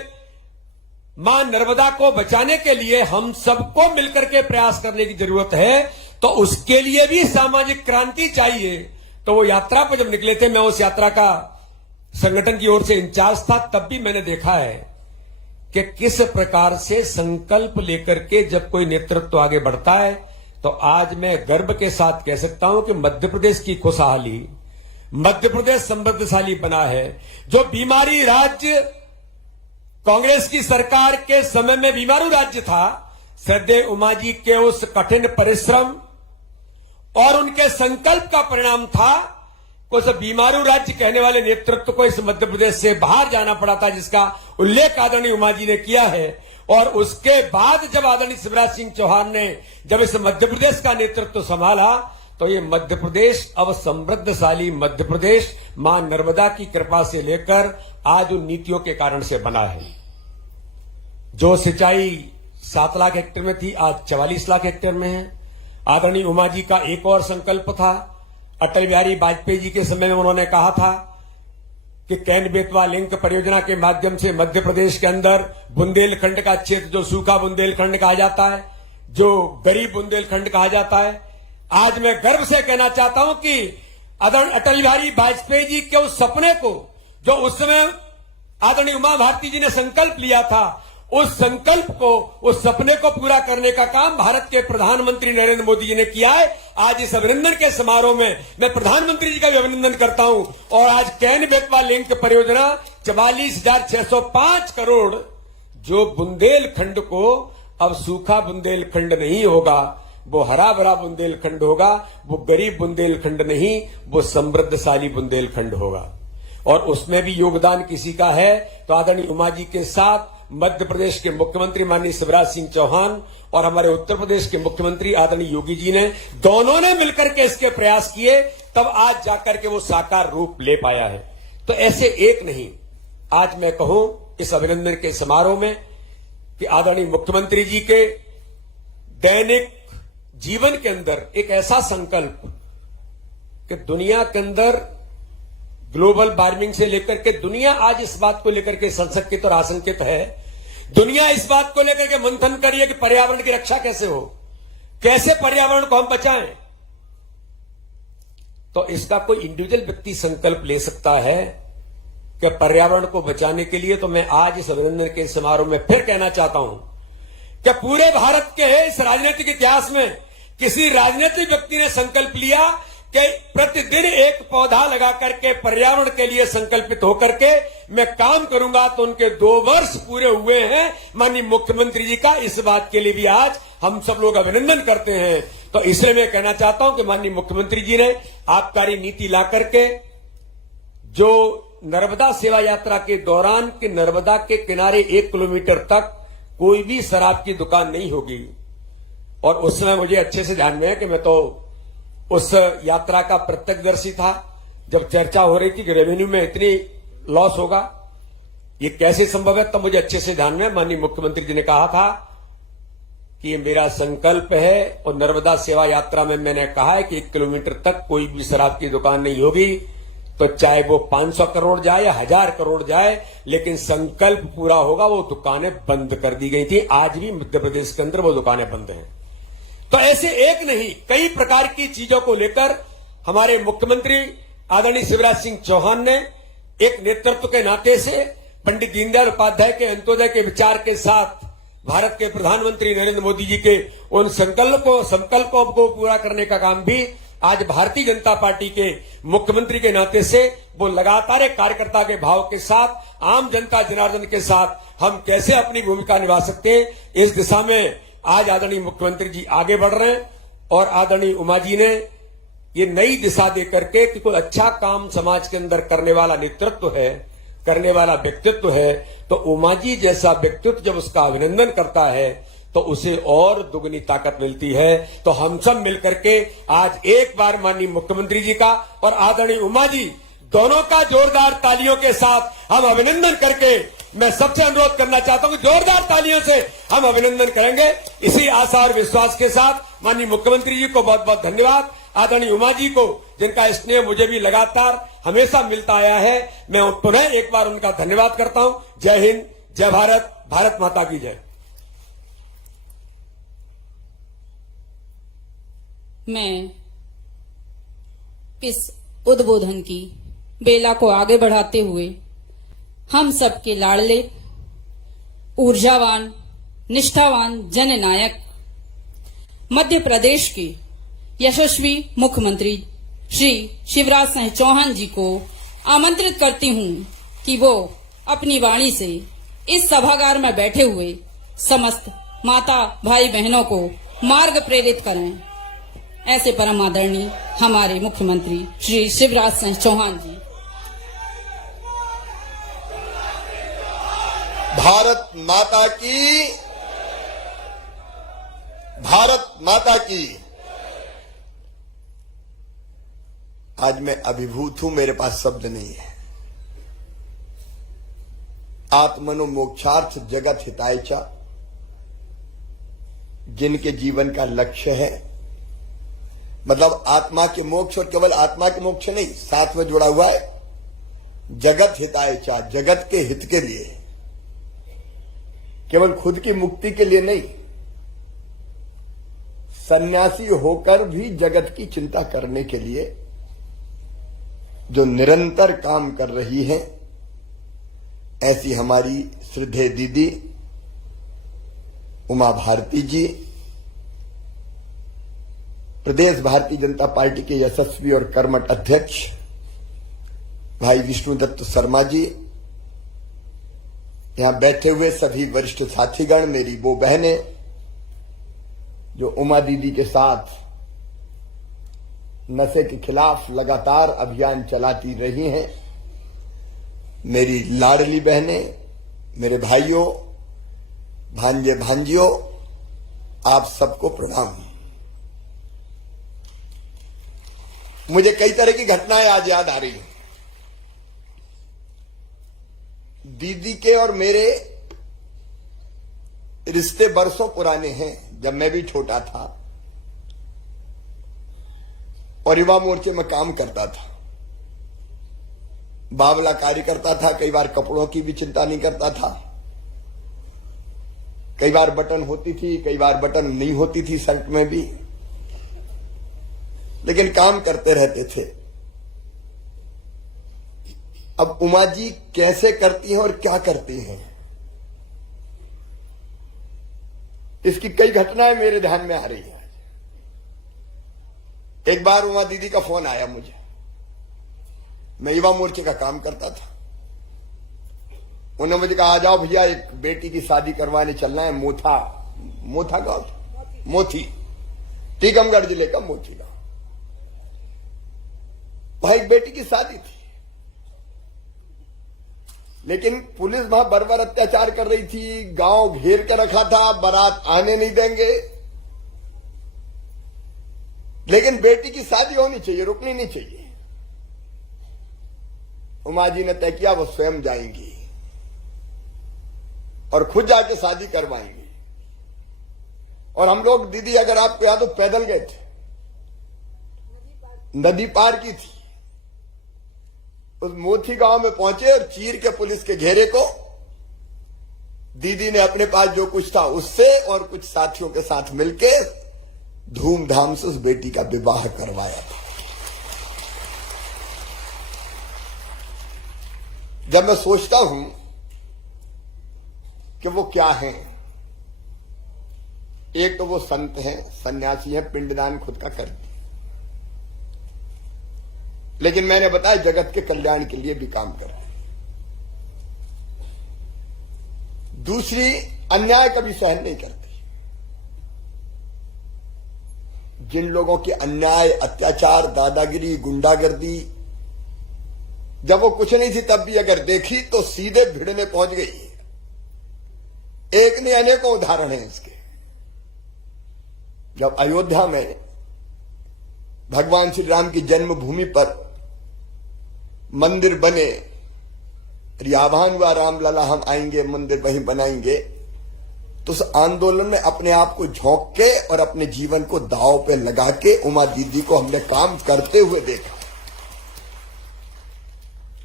मां नर्मदा को बचाने के लिए हम सबको मिलकर के प्रयास करने की जरूरत है, तो उसके लिए भी सामाजिक क्रांति चाहिए। तो वो यात्रा पर जब निकले थे, मैं उस यात्रा का संगठन की ओर से इंचार्ज था, तब भी मैंने देखा है कि किस प्रकार से संकल्प लेकर के जब कोई नेतृत्व आगे बढ़ता है, तो आज मैं गर्व के साथ कह सकता हूं कि मध्य प्रदेश की खुशहाली, मध्य प्रदेश समृद्धशाली बना है। जो बीमारी राज्य कांग्रेस की सरकार के समय में बीमारू राज्य था, श्रद्धेय उमा जी के उस कठिन परिश्रम और उनके संकल्प का परिणाम था कि उस बीमारू राज्य कहने वाले नेतृत्व को इस मध्य प्रदेश से बाहर जाना पड़ा था, जिसका उल्लेख आदरणीय उमा जी ने किया है। और उसके बाद जब आदरणीय शिवराज सिंह चौहान ने जब इस मध्य प्रदेश का नेतृत्व संभाला, तो ये मध्य प्रदेश अब समृद्धशाली मध्य प्रदेश मां नर्मदा की कृपा से लेकर आज उन नीतियों के कारण से बना है। जो सिंचाई 7 लाख हेक्टेयर में थी, आज 44 लाख हेक्टेयर में है। आदरणीय उमा जी का एक और संकल्प था, अटल बिहारी वाजपेयी जी के समय में उन्होंने कहा था कि कैन बेतवा लिंक परियोजना के माध्यम से मध्य प्रदेश के अंदर बुंदेलखंड का क्षेत्र, जो सूखा बुंदेलखंड कहा जाता है, जो गरीब बुंदेलखंड कहा जाता है, आज मैं गर्व से कहना चाहता हूं कि अटल बिहारी वाजपेयी जी के उस सपने को, जो उस समय आदरणीय उमा भारती जी ने संकल्प लिया था, उस संकल्प को, उस सपने को पूरा करने का काम भारत के प्रधानमंत्री नरेंद्र मोदी जी ने किया है। आज इस अभिनंदन के समारोह में मैं प्रधानमंत्री जी का भी अभिनंदन करता हूं। और आज कैन बेतवा लिंक परियोजना 44,605 करोड़, जो बुंदेलखंड को अब सूखा बुंदेलखंड नहीं होगा, वो हरा भरा बुंदेलखंड होगा, वो गरीब बुंदेलखंड नहीं, वो समृद्धशाली बुंदेलखंड होगा। और उसमें भी योगदान किसी का है तो आदरणीय उमा जी के साथ मध्य प्रदेश के मुख्यमंत्री माननीय शिवराज सिंह चौहान और हमारे उत्तर प्रदेश के मुख्यमंत्री आदरणीय योगी जी ने, दोनों ने मिलकर के इसके प्रयास किए, तब आज जाकर के वो साकार रूप ले पाया है। तो ऐसे एक नहीं, आज मैं कहूं इस अभिनंदन के समारोह में कि आदरणीय मुख्यमंत्री जी के दैनिक जीवन के अंदर एक ऐसा संकल्प कि दुनिया के अंदर ग्लोबल वार्मिंग से लेकर के दुनिया आज इस बात को लेकर के संशकित और आशंकित है। दुनिया इस बात को लेकर के मंथन करिए कि पर्यावरण की रक्षा कैसे हो, कैसे पर्यावरण को हम बचाएं। तो इसका कोई इंडिविजुअल व्यक्ति संकल्प ले सकता है कि पर्यावरण को बचाने के लिए। तो मैं आज इस अभिनंदन के समारोह में फिर कहना चाहता हूं कि पूरे भारत के इस राजनीतिक इतिहास में किसी राजनीतिक व्यक्ति ने संकल्प लिया कि प्रतिदिन एक पौधा लगा करके पर्यावरण के लिए संकल्पित होकर के मैं काम करूंगा। तो उनके 2 वर्ष पूरे हुए हैं माननीय मुख्यमंत्री जी का। इस बात के लिए भी आज हम सब लोग अभिनंदन करते हैं। तो इसलिए मैं कहना चाहता हूं कि माननीय मुख्यमंत्री जी ने आबकारी नीति ला करके जो नर्मदा सेवा यात्रा के दौरान कि नर्मदा के किनारे 1 किलोमीटर तक कोई भी शराब की दुकान नहीं होगी। और उस समय मुझे अच्छे से ध्यान में है कि मैं तो उस यात्रा का प्रत्यक्षदर्शी था, जब चर्चा हो रही थी कि रेवेन्यू में इतनी लॉस होगा, ये कैसे संभव है। तब मुझे अच्छे से ध्यान में माननीय मुख्यमंत्री जी ने कहा था कि ये मेरा संकल्प है। और नर्मदा सेवा यात्रा में मैंने कहा है कि 1 किलोमीटर तक कोई भी शराब की दुकान नहीं होगी। तो चाहे वो 500 करोड़ जाए या 1000 करोड़ जाए, लेकिन संकल्प पूरा होगा। वो दुकानें बंद कर दी गई थी, आज भी मध्य प्रदेश के अंदर वो दुकानें बंद हैं। तो ऐसे एक नहीं, कई प्रकार की चीजों को लेकर हमारे मुख्यमंत्री आदरणीय शिवराज सिंह चौहान ने एक नेतृत्व के नाते से पंडित दीनदयाल उपाध्याय के अंत्योदय के विचार के साथ भारत के प्रधानमंत्री नरेंद्र मोदी जी के उन संकल्पों को पूरा करने का काम भी आज भारतीय जनता पार्टी के मुख्यमंत्री के नाते से वो लगातार एक कार्यकर्ता के भाव के साथ, आम जनता जनार्दन के साथ हम कैसे अपनी भूमिका निभा सकते हैं, इस दिशा में आज आदरणीय मुख्यमंत्री जी आगे बढ़ रहे हैं। और आदरणीय उमा जी ने ये नई दिशा दे करके कि कोई अच्छा काम समाज के अंदर करने वाला नेतृत्व है, करने वाला व्यक्तित्व है, तो उमा जी जैसा व्यक्तित्व जब उसका अभिनंदन करता है तो उसे और दुगनी ताकत मिलती है। तो हम सब मिलकर के आज एक बार माननीय मुख्यमंत्री जी का और आदरणीय उमा जी दोनों का जोरदार तालियों के साथ हम अभिनंदन करके, मैं सबसे अनुरोध करना चाहता हूं कि जोरदार तालियों से हम अभिनंदन करेंगे। इसी आशा और विश्वास के साथ माननीय मुख्यमंत्री जी को बहुत बहुत धन्यवाद, आदरणीय उमा जी को जिनका स्नेह मुझे भी लगातार हमेशा मिलता आया है, मैं पुनः एक बार उनका धन्यवाद करता हूं। जय हिंद, जय भारत, भारत माता की जय। मैं इस उद्बोधन की बेला को आगे बढ़ाते हुए हम सबके लाडले, ऊर्जावान, निष्ठावान जननायक मध्य प्रदेश के यशस्वी मुख्यमंत्री श्री शिवराज सिंह चौहान जी को आमंत्रित करती हूं कि वो अपनी वाणी से इस सभागार में बैठे हुए समस्त माता भाई बहनों को मार्ग प्रेरित करें। ऐसे परम आदरणीय हमारे मुख्यमंत्री श्री शिवराज सिंह चौहान जी। भारत माता की, भारत माता की। आज मैं अभिभूत हूं, मेरे पास शब्द नहीं है। आत्मनो मोक्षार्थ जगत हिताय च, जिनके जीवन का लक्ष्य है, मतलब आत्मा के मोक्ष, और केवल आत्मा के मोक्ष नहीं, साथ में जुड़ा हुआ है जगत हिताय च, जगत के हित के लिए, केवल खुद की मुक्ति के लिए नहीं, सन्यासी होकर भी जगत की चिंता करने के लिए जो निरंतर काम कर रही हैं, ऐसी हमारी श्रद्धेय दीदी उमा भारती जी, प्रदेश भारतीय जनता पार्टी के यशस्वी और कर्मठ अध्यक्ष भाई विष्णुदत्त शर्मा जी, यहां बैठे हुए सभी वरिष्ठ साथीगण, मेरी वो बहनें जो उमा दीदी के साथ नशे के खिलाफ लगातार अभियान चलाती रही हैं, मेरी लाडली बहनें, मेरे भाइयों, भांजे भांजियों, आप सबको प्रणाम। मुझे कई तरह की घटनाएं आज याद आ रही हैं। दीदी के और मेरे रिश्ते बरसों पुराने हैं। जब मैं भी छोटा था और युवा मोर्चे में काम करता था, बावला कार्य करता था, कई बार कपड़ों की भी चिंता नहीं करता था, कई बार बटन होती थी, कई बार बटन नहीं होती थी शर्ट में भी, लेकिन काम करते रहते थे। अब उमा जी कैसे करती हैं और क्या करती हैं, इसकी कई घटनाएं मेरे ध्यान में आ रही हैं। एक बार उमा दीदी का फोन आया मुझे, मैं युवा मोर्चे का काम करता था। उन्होंने मुझे कहा, आ जाओ भैया, एक बेटी की शादी करवाने चलना है, मोथा गांव, मोथी, टीकमगढ़ जिले का मोथी गांव। वहां एक बेटी की शादी थी, लेकिन पुलिस वहां बर्बर अत्याचार कर रही थी, गांव घेर के रखा था, बारात आने नहीं देंगे, लेकिन बेटी की शादी होनी चाहिए, रुकनी नहीं चाहिए। उमा जी ने तय किया वो स्वयं जाएंगी और खुद जाके शादी करवाएंगी। और हम लोग, दीदी अगर आपको याद हो, पैदल गए थे, नदी पार की थी, उस मोथी गांव में पहुंचे और चीर के पुलिस के घेरे को दीदी ने अपने पास जो कुछ था उससे और कुछ साथियों के साथ मिलके धूमधाम से उस बेटी का विवाह करवाया था। जब मैं सोचता हूं कि वो क्या हैं, एक तो वो संत हैं, सन्यासी हैं, पिंडदान खुद का करते, लेकिन मैंने बताया जगत के कल्याण के लिए भी काम कर रहे हैं। दूसरी, अन्याय कभी सहन नहीं करती। जिन लोगों के अन्याय, अत्याचार, दादागिरी, गुंडागर्दी, जब वो कुछ नहीं थी तब भी अगर देखी तो सीधे भिड़ने पहुंच गई। एक नहीं अनेकों उदाहरण हैं इसके। जब अयोध्या में भगवान श्री राम की जन्मभूमि पर मंदिर बने, आह्वान हुआ रामलला हम आएंगे, मंदिर वहीं बनाएंगे, तो उस आंदोलन में अपने आप को झोंक के और अपने जीवन को दांव पे लगा के उमा दीदी को हमने काम करते हुए देखा।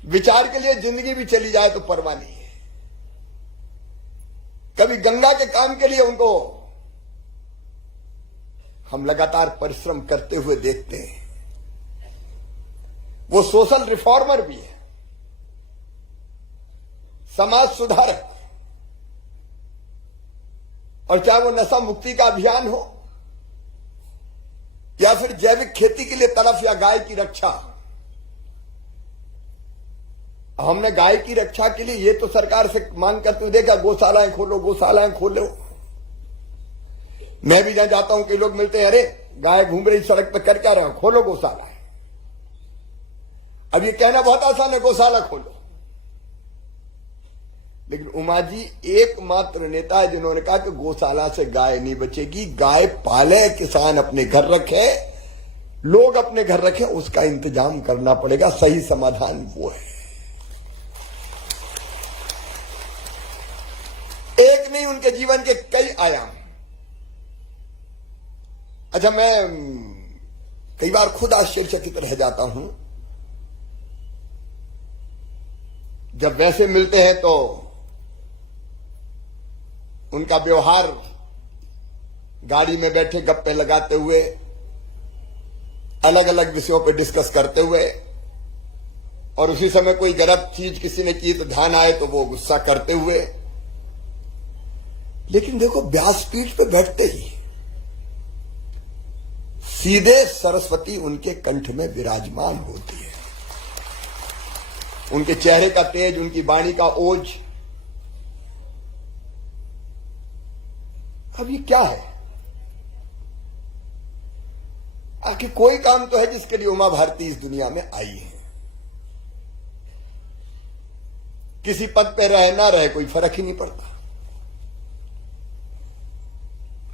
विचार के लिए जिंदगी भी चली जाए तो परवाह नहीं है। कभी गंगा के काम के लिए उनको हम लगातार परिश्रम करते हुए देखते हैं। वो सोशल रिफॉर्मर भी है, समाज सुधारक, और चाहे वो नशा मुक्ति का अभियान हो या फिर जैविक खेती के लिए तरफ या गाय की रक्षा। हमने गाय की रक्षा के लिए ये तो सरकार से मांग करते हुए देखा, गौशालाएं खोलो, गौशालाएं खोलो। मैं भी जहां जाता हूं, कई लोग मिलते हैं, अरे गाय घूम रही सड़क पे, कर क्या रहे हो, खोलो गौशाला। अब ये कहना बहुत आसान है, गौशाला खोलो, लेकिन उमा जी एकमात्र नेता है जिन्होंने कहा कि गौशाला से गाय नहीं बचेगी, गाय पाले, किसान अपने घर रखे, लोग अपने घर रखे, उसका इंतजाम करना पड़ेगा। सही समाधान वो है। एक नहीं, उनके जीवन के कई आयाम। अच्छा, मैं कई बार खुद आश्चर्यचकित रह जाता हूं जब वैसे मिलते हैं तो उनका व्यवहार, गाड़ी में बैठे गप्पे लगाते हुए, अलग अलग विषयों पर डिस्कस करते हुए, और उसी समय कोई गलत चीज किसी ने की तो ध्यान आए तो वो गुस्सा करते हुए। लेकिन देखो व्यासपीठ पे बैठते ही सीधे सरस्वती उनके कंठ में विराजमान होती है। उनके चेहरे का तेज, उनकी वाणी का ओज। अब ये क्या है? आखिर कोई काम तो है जिसके लिए उमा भारती इस दुनिया में आई है। किसी पद पे रहे ना रहे कोई फर्क ही नहीं पड़ता।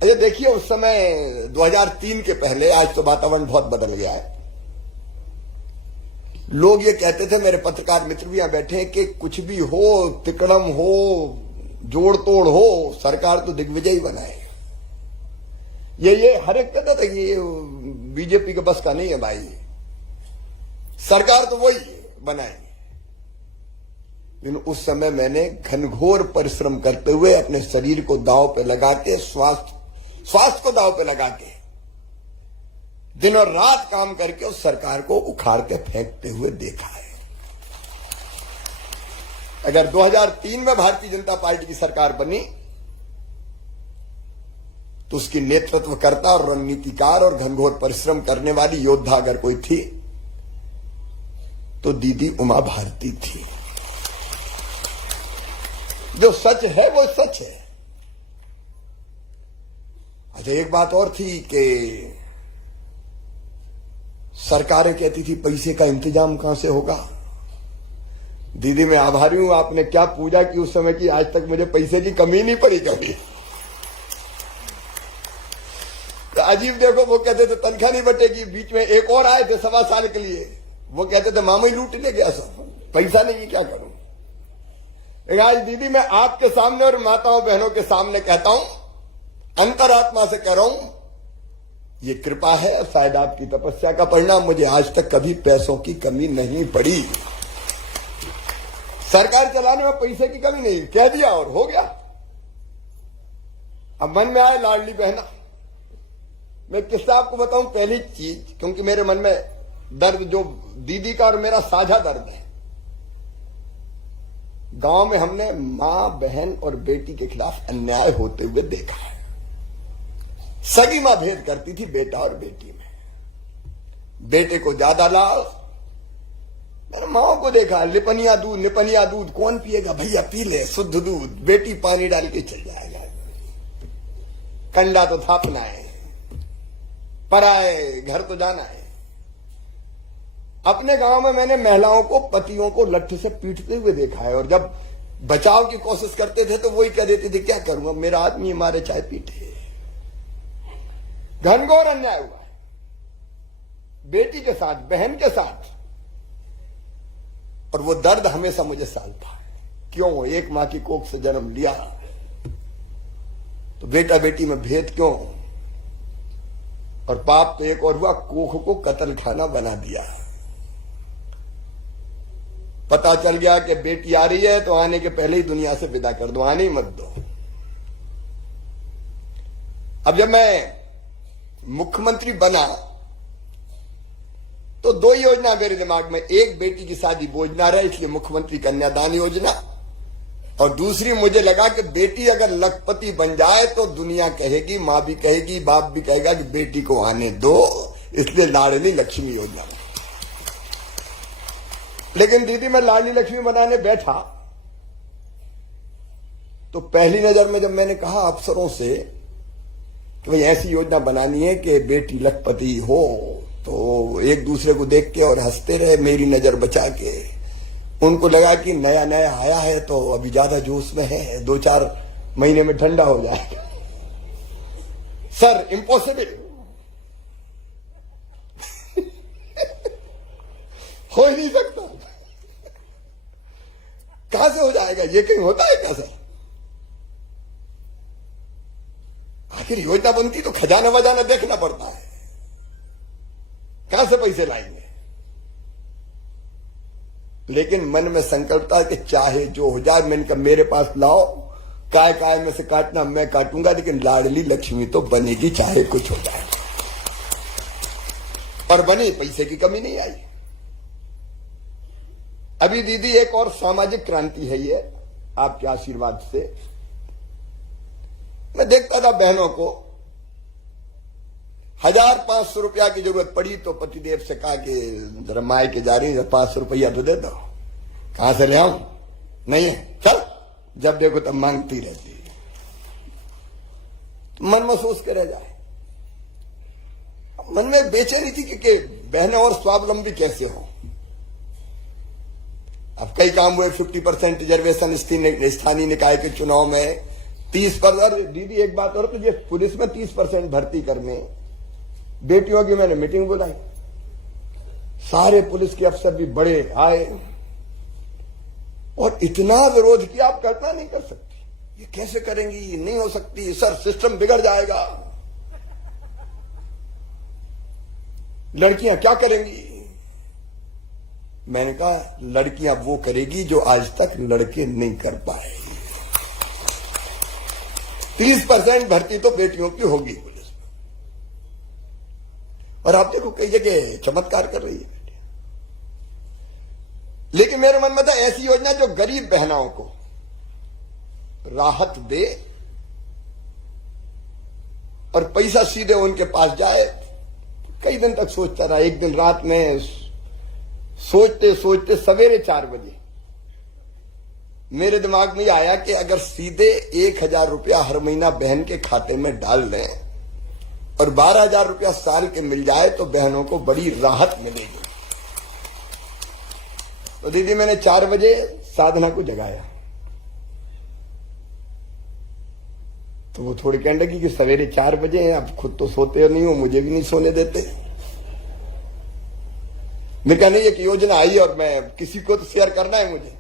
अरे देखिए, उस समय 2003 के पहले, आज तो वातावरण बहुत बदल गया है। लोग ये कहते थे, मेरे पत्रकार मित्र भी यहां बैठे हैं, कि कुछ भी हो, तिकड़म हो, जोड़ तोड़ हो, सरकार तो दिग्विजय ही बनाए। ये हर एक कहता था कि ये बीजेपी के बस का नहीं है भाई, सरकार तो वही बनाएंगे। लेकिन उस समय मैंने घनघोर परिश्रम करते हुए अपने शरीर को दांव पे लगा के, स्वास्थ्य को दांव पे लगा के, दिन और रात काम करके उस सरकार को उखाड़ के फेंकते हुए देखा है। अगर 2003 में भारतीय जनता पार्टी की सरकार बनी तो उसकी नेतृत्वकर्ता और रणनीतिकार और घनघोर परिश्रम करने वाली योद्धा अगर कोई थी तो दीदी उमा भारती थी। जो सच है वो सच है। अच्छा, एक बात और थी कि सरकारें कहती थी पैसे का इंतजाम कहां से होगा। दीदी मैं आभारी हूं, आपने क्या पूजा की उस समय की, आज तक मुझे पैसे की कमी नहीं पड़ी कभी। तो अजीब देखो, वो कहते थे तनख्वाह नहीं बटेगी। बीच में एक और आए थे 1.25 साल के लिए, वो कहते थे मामा ही लूट ले गया, सब पैसा नहीं है, क्या करूं। आज दीदी मैं आपके सामने और माताओं बहनों के सामने कहता हूं, अंतरात्मा से कह रहा हूं, ये कृपा है, शायद आपकी तपस्या का परिणाम। मुझे आज तक कभी पैसों की कमी नहीं पड़ी। सरकार चलाने में पैसे की कमी नहीं, कह दिया और हो गया। अब मन में आए लाडली बहना, मैं किस्सा आपको बताऊं। पहली चीज, क्योंकि मेरे मन में दर्द जो दीदी का और मेरा साझा दर्द है, गांव में हमने मां, बहन और बेटी के खिलाफ अन्याय होते हुए देखा है। सगी मां भेद करती थी बेटा और बेटी में, बेटे को ज्यादा लाल। मैंने माओ को देखा, लिपनिया दूध कौन पिएगा भैया, पी ले शुद्ध दूध। बेटी पानी डाल के चल जाएगा, कंडा तो थापना है, पराए घर तो जाना है। अपने गांव में मैंने महिलाओं को, पतियों को लट्ठे से पीटते हुए देखा है, और जब बचाव की कोशिश करते थे तो वही कह देते थे क्या करूंगा, मेरा आदमी मारे चाहे पीटे। घनघोर अन्याय हुआ है बेटी के साथ, बहन के साथ, और वो दर्द हमेशा मुझे सालता है। क्यों? एक मां की कोख से जन्म लिया तो बेटा बेटी में भेद क्यों? और पाप तो एक और हुआ, कोख को कत्ल खाना बना दिया। पता चल गया कि बेटी आ रही है तो आने के पहले ही दुनिया से विदा कर दो, आने ही मत दो। अब जब मैं मुख्यमंत्री बना तो 2 योजना मेरे दिमाग में, एक बेटी की शादी बोझ ना रहे इसलिए मुख्यमंत्री कन्यादान योजना, और दूसरी मुझे लगा कि बेटी अगर लखपति बन जाए तो दुनिया कहेगी, मां भी कहेगी, बाप भी कहेगा कि बेटी को आने दो, इसलिए लाडली लक्ष्मी योजना। लेकिन दीदी मैं लाडली लक्ष्मी बनाने बैठा तो पहली नजर में जब मैंने कहा अफसरों से कि भाई ऐसी योजना बनानी है कि बेटी लखपति हो, तो एक दूसरे को देख के और हंसते रहे, मेरी नजर बचा के। उनको लगा कि नया नया आया है तो अभी ज्यादा जोश में है, 2-4 महीने में ठंडा हो जाएगा। सर इम्पॉसिबल, हो ही नहीं सकता। कहां से हो जाएगा, ये कहीं होता है क्या सर? आखिर योजना बनती तो खजाना वजाना देखना पड़ता है, कहां से पैसे लाएंगे। लेकिन मन में संकल्प था कि चाहे जो हो जाए, मैंने कहा मेरे पास लाओ, काय में से काटना मैं काटूंगा, लेकिन लाडली लक्ष्मी तो बनेगी चाहे कुछ हो जाए। और बनी, पैसे की कमी नहीं आई। अभी दीदी एक और सामाजिक क्रांति है ये, आपके आशीर्वाद से। मैं देखता था बहनों को 1,500 रुपया की जरूरत पड़ी तो पतिदेव से कहा कि जरा माए के जा रही 500 रुपया तो दे दो। कहां से ले आऊं? नहीं है, चल। जब देखो तब मांगती रहती है। मन में सोच के रह जाए। मन में बेचैनी थी कि बहनें और स्वावलंबी कैसे हो। अब कई काम हुए, 50% रिजर्वेशन स्थानीय निकाय के चुनाव में 30%। और दीदी एक बात और, तो ये पुलिस में 30% भर्ती करने, बेटियों की मैंने मीटिंग बुलाई, सारे पुलिस के अफसर भी बड़े आए और इतना विरोध किया, आप कल्पना नहीं कर सकती। ये कैसे करेंगी, ये नहीं हो सकती सर, सिस्टम बिगड़ जाएगा, लड़कियां क्या करेंगी। मैंने कहा लड़कियां वो करेगी जो आज तक लड़के नहीं कर पाए। 30% भर्ती तो बेटियों की होगी पुलिस में, और आप देखो कई जगह चमत्कार कर रही है बेटियां। लेकिन मेरे मन में था ऐसी योजना जो गरीब बहनाओं को राहत दे और पैसा सीधे उनके पास जाए। कई दिन तक सोचता रहा। एक दिन रात में सोचते सोचते सवेरे 4 बजे मेरे दिमाग में आया कि अगर सीधे 1,000 रुपया हर महीना बहन के खाते में डाल दें और 12,000 रुपया साल के मिल जाए तो बहनों को बड़ी राहत मिलेगी। तो दीदी मैंने 4 बजे साधना को जगाया तो वो थोड़ी कहने लगी कि सवेरे 4 बजे हैं, अब खुद तो सोते नहीं हो, मुझे भी नहीं सोने देते। मैं कहा नहीं, एक योजना आई और मैं किसी को तो शेयर करना है मुझे।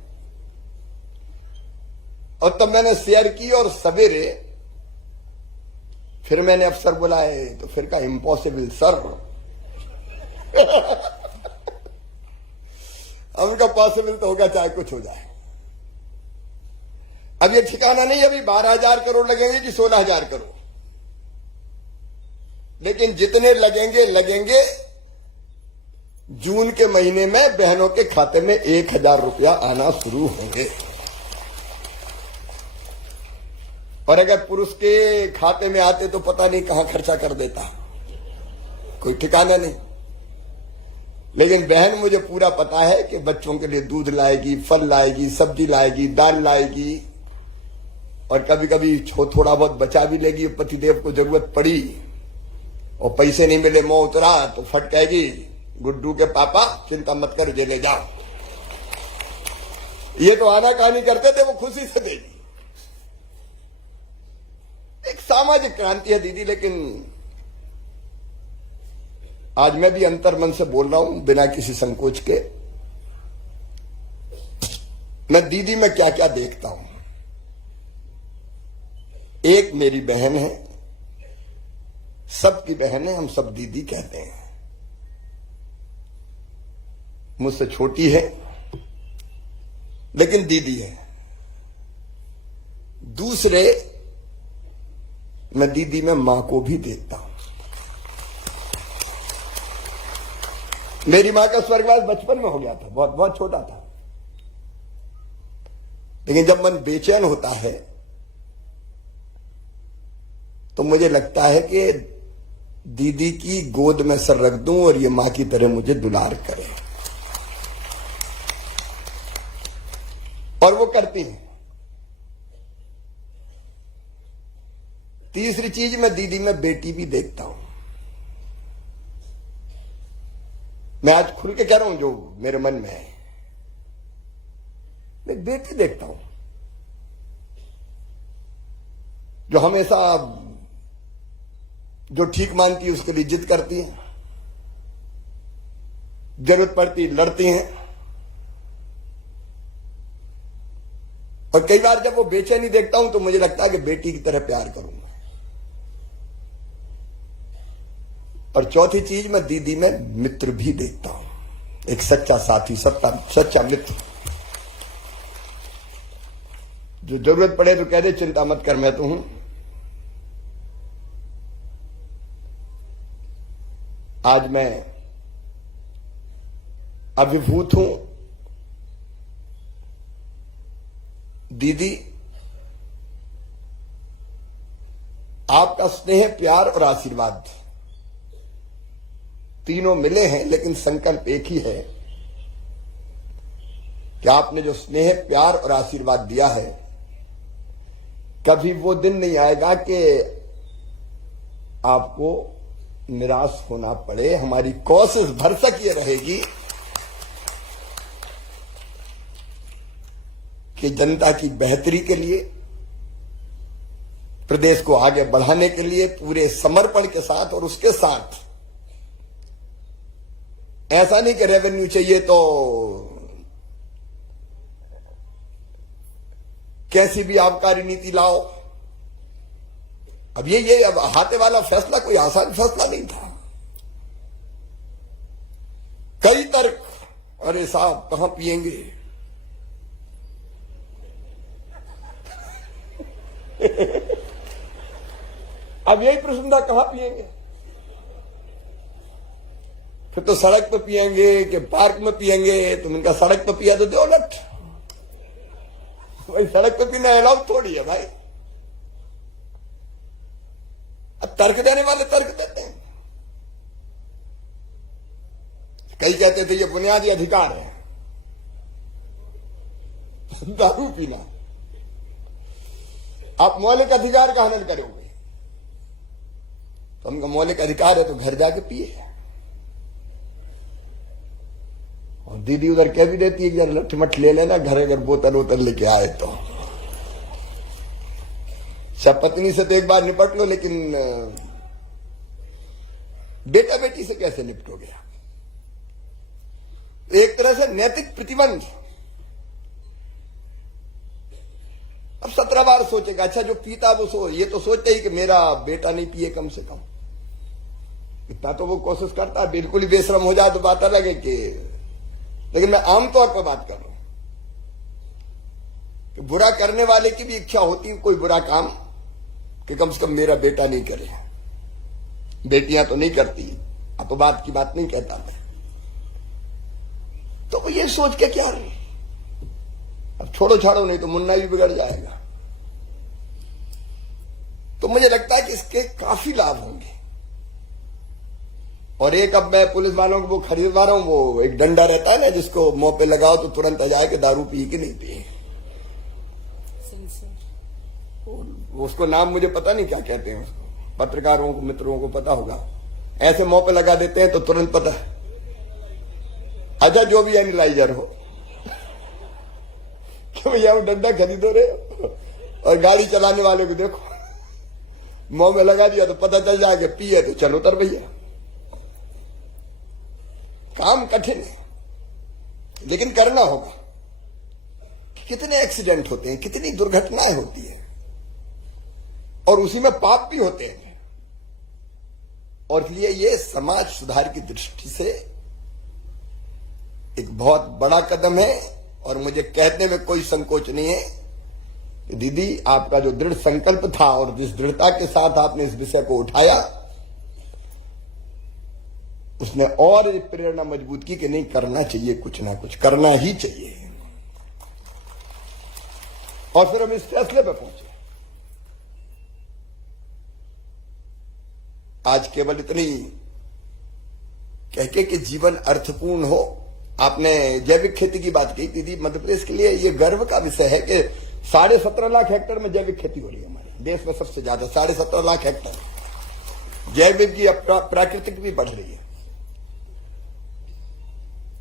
और तब मैंने शेयर की और सवेरे फिर मैंने अफसर बुलाए तो फिर कहा इम्पॉसिबल सर। उनका पॉसिबल तो होगा चाहे कुछ हो जाए। अब ये ठिकाना नहीं, अभी 12,000 करोड़ लगेंगे कि 16,000 करोड़, लेकिन जितने लगेंगे जून के महीने में बहनों के खाते में 1,000 रुपया आना शुरू होंगे। और अगर पुरुष के खाते में आते तो पता नहीं कहां खर्चा कर देता, कोई ठिकाना नहीं। लेकिन बहन मुझे पूरा पता है कि बच्चों के लिए दूध लाएगी, फल लाएगी, सब्जी लाएगी, दाल लाएगी, और कभी कभी थोड़ा बहुत बचा भी लेगी। पतिदेव को जरूरत पड़ी और पैसे नहीं मिले, मुंह उतरा तो फट कहेगी गुड्डू के पापा चिंता मत कर, जे ले जाओ। ये तो आना कहानी करते थे, वो खुशी से देगी। एक सामाजिक क्रांति है दीदी। लेकिन आज मैं भी अंतर्मन से बोल रहा हूं बिना किसी संकोच के। मैं दीदी में क्या क्या देखता हूं। एक मेरी बहन है, सबकी बहन है, हम सब दीदी कहते हैं। मुझसे छोटी है लेकिन दीदी है। दूसरे, मैं दीदी में मां को भी देखता हूं। मेरी मां का स्वर्गवास बचपन में हो गया था, बहुत बहुत छोटा था। लेकिन जब मन बेचैन होता है तो मुझे लगता है कि दीदी की गोद में सर रख दूं और ये मां की तरह मुझे दुलार करे, और वो करती हैं। तीसरी चीज, मैं दीदी में बेटी भी देखता हूं। मैं आज खुल के कह रहा हूं जो मेरे मन में है। मैं बेटी देखता हूं जो हमेशा जो ठीक मानती है उसके लिए जिद करती है, जरूरत पड़ती लड़ती हैं। और कई बार जब वो बेचैनी देखता हूं तो मुझे लगता है कि बेटी की तरह प्यार करूंगा। और चौथी चीज, मैं दीदी में मित्र भी देखता हूं, एक सच्चा साथी, सच्चा मित्र जो जरूरत पड़े तो कह दे चिंता मत कर, मैं तो हूं। आज मैं अभिभूत हूं। दीदी आपका स्नेह, प्यार और आशीर्वाद तीनों मिले हैं, लेकिन संकल्प एक ही है कि आपने जो स्नेह, प्यार और आशीर्वाद दिया है, कभी वो दिन नहीं आएगा कि आपको निराश होना पड़े। हमारी कोशिश भरसक ये रहेगी कि जनता की बेहतरी के लिए, प्रदेश को आगे बढ़ाने के लिए पूरे समर्पण के साथ, और उसके साथ ऐसा नहीं कि रेवेन्यू चाहिए तो कैसी भी आबकारी नीति लाओ। अब ये अब हाथे वाला फैसला कोई आसान फैसला नहीं था। कई तर्क, अरे साहब कहां पिएंगे, अब यही प्रश्न था, कहां पिएंगे? फिर तो सड़क पे पिएंगे कि पार्क में पिएंगे। तुम इनका सड़क पे पिया तो दो लट, भाई सड़क पे पीना अलाउ थोड़ी है भाई। अब तर्क देने वाले तर्क देते हैं। कई कहते थे ये बुनियादी अधिकार है दारू पीना, आप मौलिक अधिकार का हनन करोगे। तो उनका मौलिक अधिकार है तो घर जाके पिए। और दीदी उधर कह भी देती है कि यार लठ मठ ले लेना, घर अगर बोतल वोतल लेके आए तो। सब पत्नी से तो एक बार निपट लो, लेकिन बेटा बेटी से कैसे निपटोगे? एक तरह से नैतिक प्रतिबंध। अब 17 बार सोचेगा। अच्छा जो पीता वो ये तो सोचते ही कि मेरा बेटा नहीं पिए कम से कम, इतना तो वो कोशिश करता है। बिल्कुल ही बेशरम हो जाए तो बात अलग है कि, लेकिन मैं आमतौर पर बात कर रहा हूं कि बुरा करने वाले की भी इच्छा होती है कोई बुरा काम कि कम से कम मेरा बेटा नहीं करे। बेटियां तो नहीं करती, अपवाद की बात नहीं कहता मैं। तो वो ये सोच के क्या रहे, अब छोड़ो छाड़ो, नहीं तो मुन्ना भी बिगड़ जाएगा। तो मुझे लगता है कि इसके काफी लाभ होंगे। और एक, अब मैं पुलिस वालों को वो खरीदवा रहा हूं, वो एक डंडा रहता है ना जिसको मुंह पे लगाओ तो तुरंत आ जाए कि दारू पी कि नहीं पी। उसको नाम मुझे पता नहीं क्या कहते हैं उसको, पत्रकारों को मित्रों को पता होगा। ऐसे मुंह पे लगा देते हैं तो तुरंत पता। अच्छा जो भी एनालाइजर हो कि भैया वो डंडा खरीदो रे, और गाड़ी चलाने वाले को देखो मुंह में लगा दिया तो पता चल जाएगा पिए तो चलो उतर भैया। काम कठिन है लेकिन करना होगा। कितने एक्सीडेंट होते हैं, कितनी दुर्घटनाएं होती है, और उसी में पाप भी होते हैं। और इसलिए ये समाज सुधार की दृष्टि से एक बहुत बड़ा कदम है। और मुझे कहने में कोई संकोच नहीं है कि दीदी आपका जो दृढ़ संकल्प था और जिस दृढ़ता के साथ आपने इस विषय को उठाया, उसने और प्रेरणा मजबूत की कि नहीं करना चाहिए, कुछ ना कुछ करना ही चाहिए। और फिर हम इस फैसले पर पहुंचे। आज केवल इतनी कहके कि जीवन अर्थपूर्ण हो। आपने जैविक खेती की बात की दीदी, मध्य प्रदेश के लिए यह गर्व का विषय है कि 17.5 लाख हेक्टेयर में जैविक खेती हो रही है हमारे देश में, सबसे ज्यादा 17.5 लाख हेक्टेयर। जैविक की प्राकृतिक भी बढ़ रही है।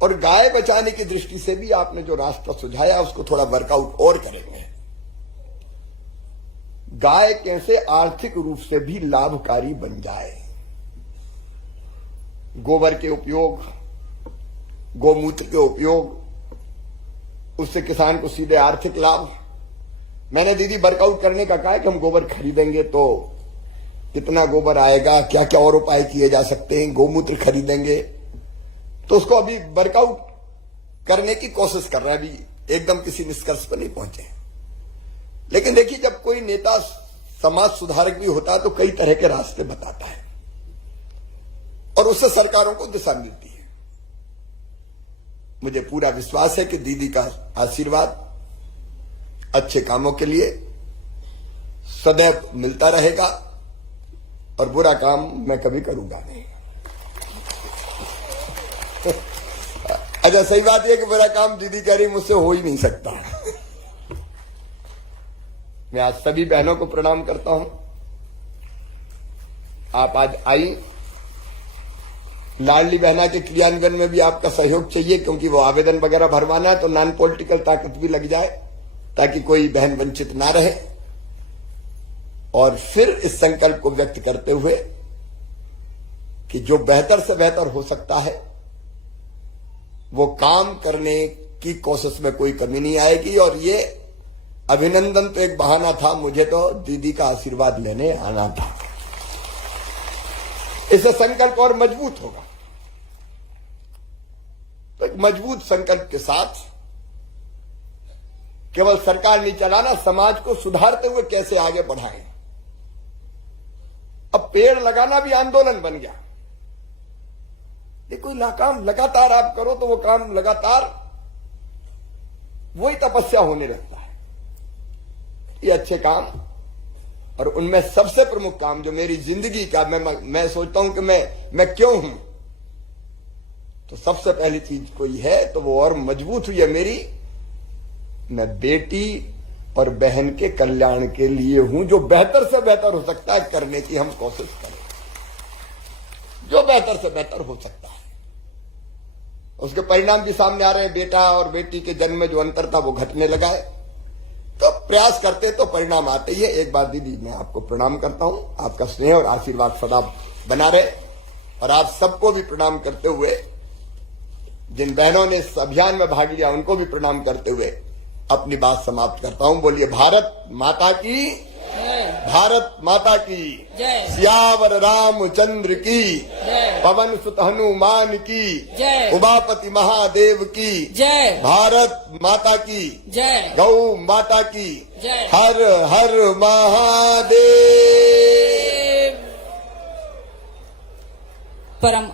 और गाय बचाने की दृष्टि से भी आपने जो रास्ता सुझाया उसको थोड़ा वर्कआउट और करेंगे। गाय कैसे आर्थिक रूप से भी लाभकारी बन जाए। गोबर के उपयोग, गोमूत्र के उपयोग, उससे किसान को सीधे आर्थिक लाभ। मैंने दीदी वर्कआउट करने का कहा कि हम गोबर खरीदेंगे तो कितना गोबर आएगा, क्या क्या और उपाय किए जा सकते हैं। गोमूत्र खरीदेंगे तो उसको अभी वर्कआउट करने की कोशिश कर रहा है। अभी एकदम किसी निष्कर्ष पर नहीं पहुंचे। लेकिन देखिए, जब कोई नेता समाज सुधारक भी होता है तो कई तरह के रास्ते बताता है और उससे सरकारों को दिशा मिलती है। मुझे पूरा विश्वास है कि दीदी का आशीर्वाद अच्छे कामों के लिए सदैव मिलता रहेगा। और बुरा काम मैं कभी करूंगा नहीं। अच्छा, सही बात यह कि बुरा काम दीदी कह रही मुझसे हो ही नहीं सकता। मैं आज सभी बहनों को प्रणाम करता हूं। आप आज आई, लाडली बहना के क्रियान्वयन में भी आपका सहयोग चाहिए, क्योंकि वो आवेदन वगैरह भरवाना है तो नॉन पॉलिटिकल ताकत भी लग जाए ताकि कोई बहन वंचित ना रहे। और फिर इस संकल्प को व्यक्त करते हुए कि जो बेहतर से बेहतर हो सकता है वो काम करने की कोशिश में कोई कमी नहीं आएगी। और ये अभिनंदन तो एक बहाना था, मुझे तो दीदी का आशीर्वाद लेने आना था। इससे संकल्प और मजबूत होगा। तो एक मजबूत संकल्प के साथ केवल सरकार नहीं चलाना, समाज को सुधारते हुए कैसे आगे बढ़ाएं। अब पेड़ लगाना भी आंदोलन बन गया। ये कोई काम लगातार आप करो तो वो काम लगातार वही तपस्या होने लगता है। ये अच्छे काम, और उनमें सबसे प्रमुख काम जो मेरी जिंदगी का मैं सोचता हूं कि मैं क्यों हूं, तो सबसे पहली चीज कोई है तो वो और मजबूत हुई है मेरी। मैं बेटी और बहन के कल्याण के लिए हूं। जो बेहतर से बेहतर हो सकता है करने की हम कोशिश करें, जो बेहतर से बेहतर हो सकता है। उसके परिणाम भी सामने आ रहे हैं। बेटा और बेटी के जन्म में जो अंतर था वो घटने लगा है। तो प्रयास करते तो परिणाम आते ही है। एक बार दीदी मैं आपको प्रणाम करता हूं, आपका स्नेह और आशीर्वाद सदा बना रहे। और आप सबको भी प्रणाम करते हुए, जिन बहनों ने इस अभियान में भाग लिया उनको भी प्रणाम करते हुए अपनी बात समाप्त करता हूं। बोलिए भारत माता की जय। भारत माता की जय। सियावर रामचंद्र की जय। पवन सुत हनुमान की जय। उमापति महादेव की जय। भारत माता की जय। गौ माता की जय। हर हर महादेव। परम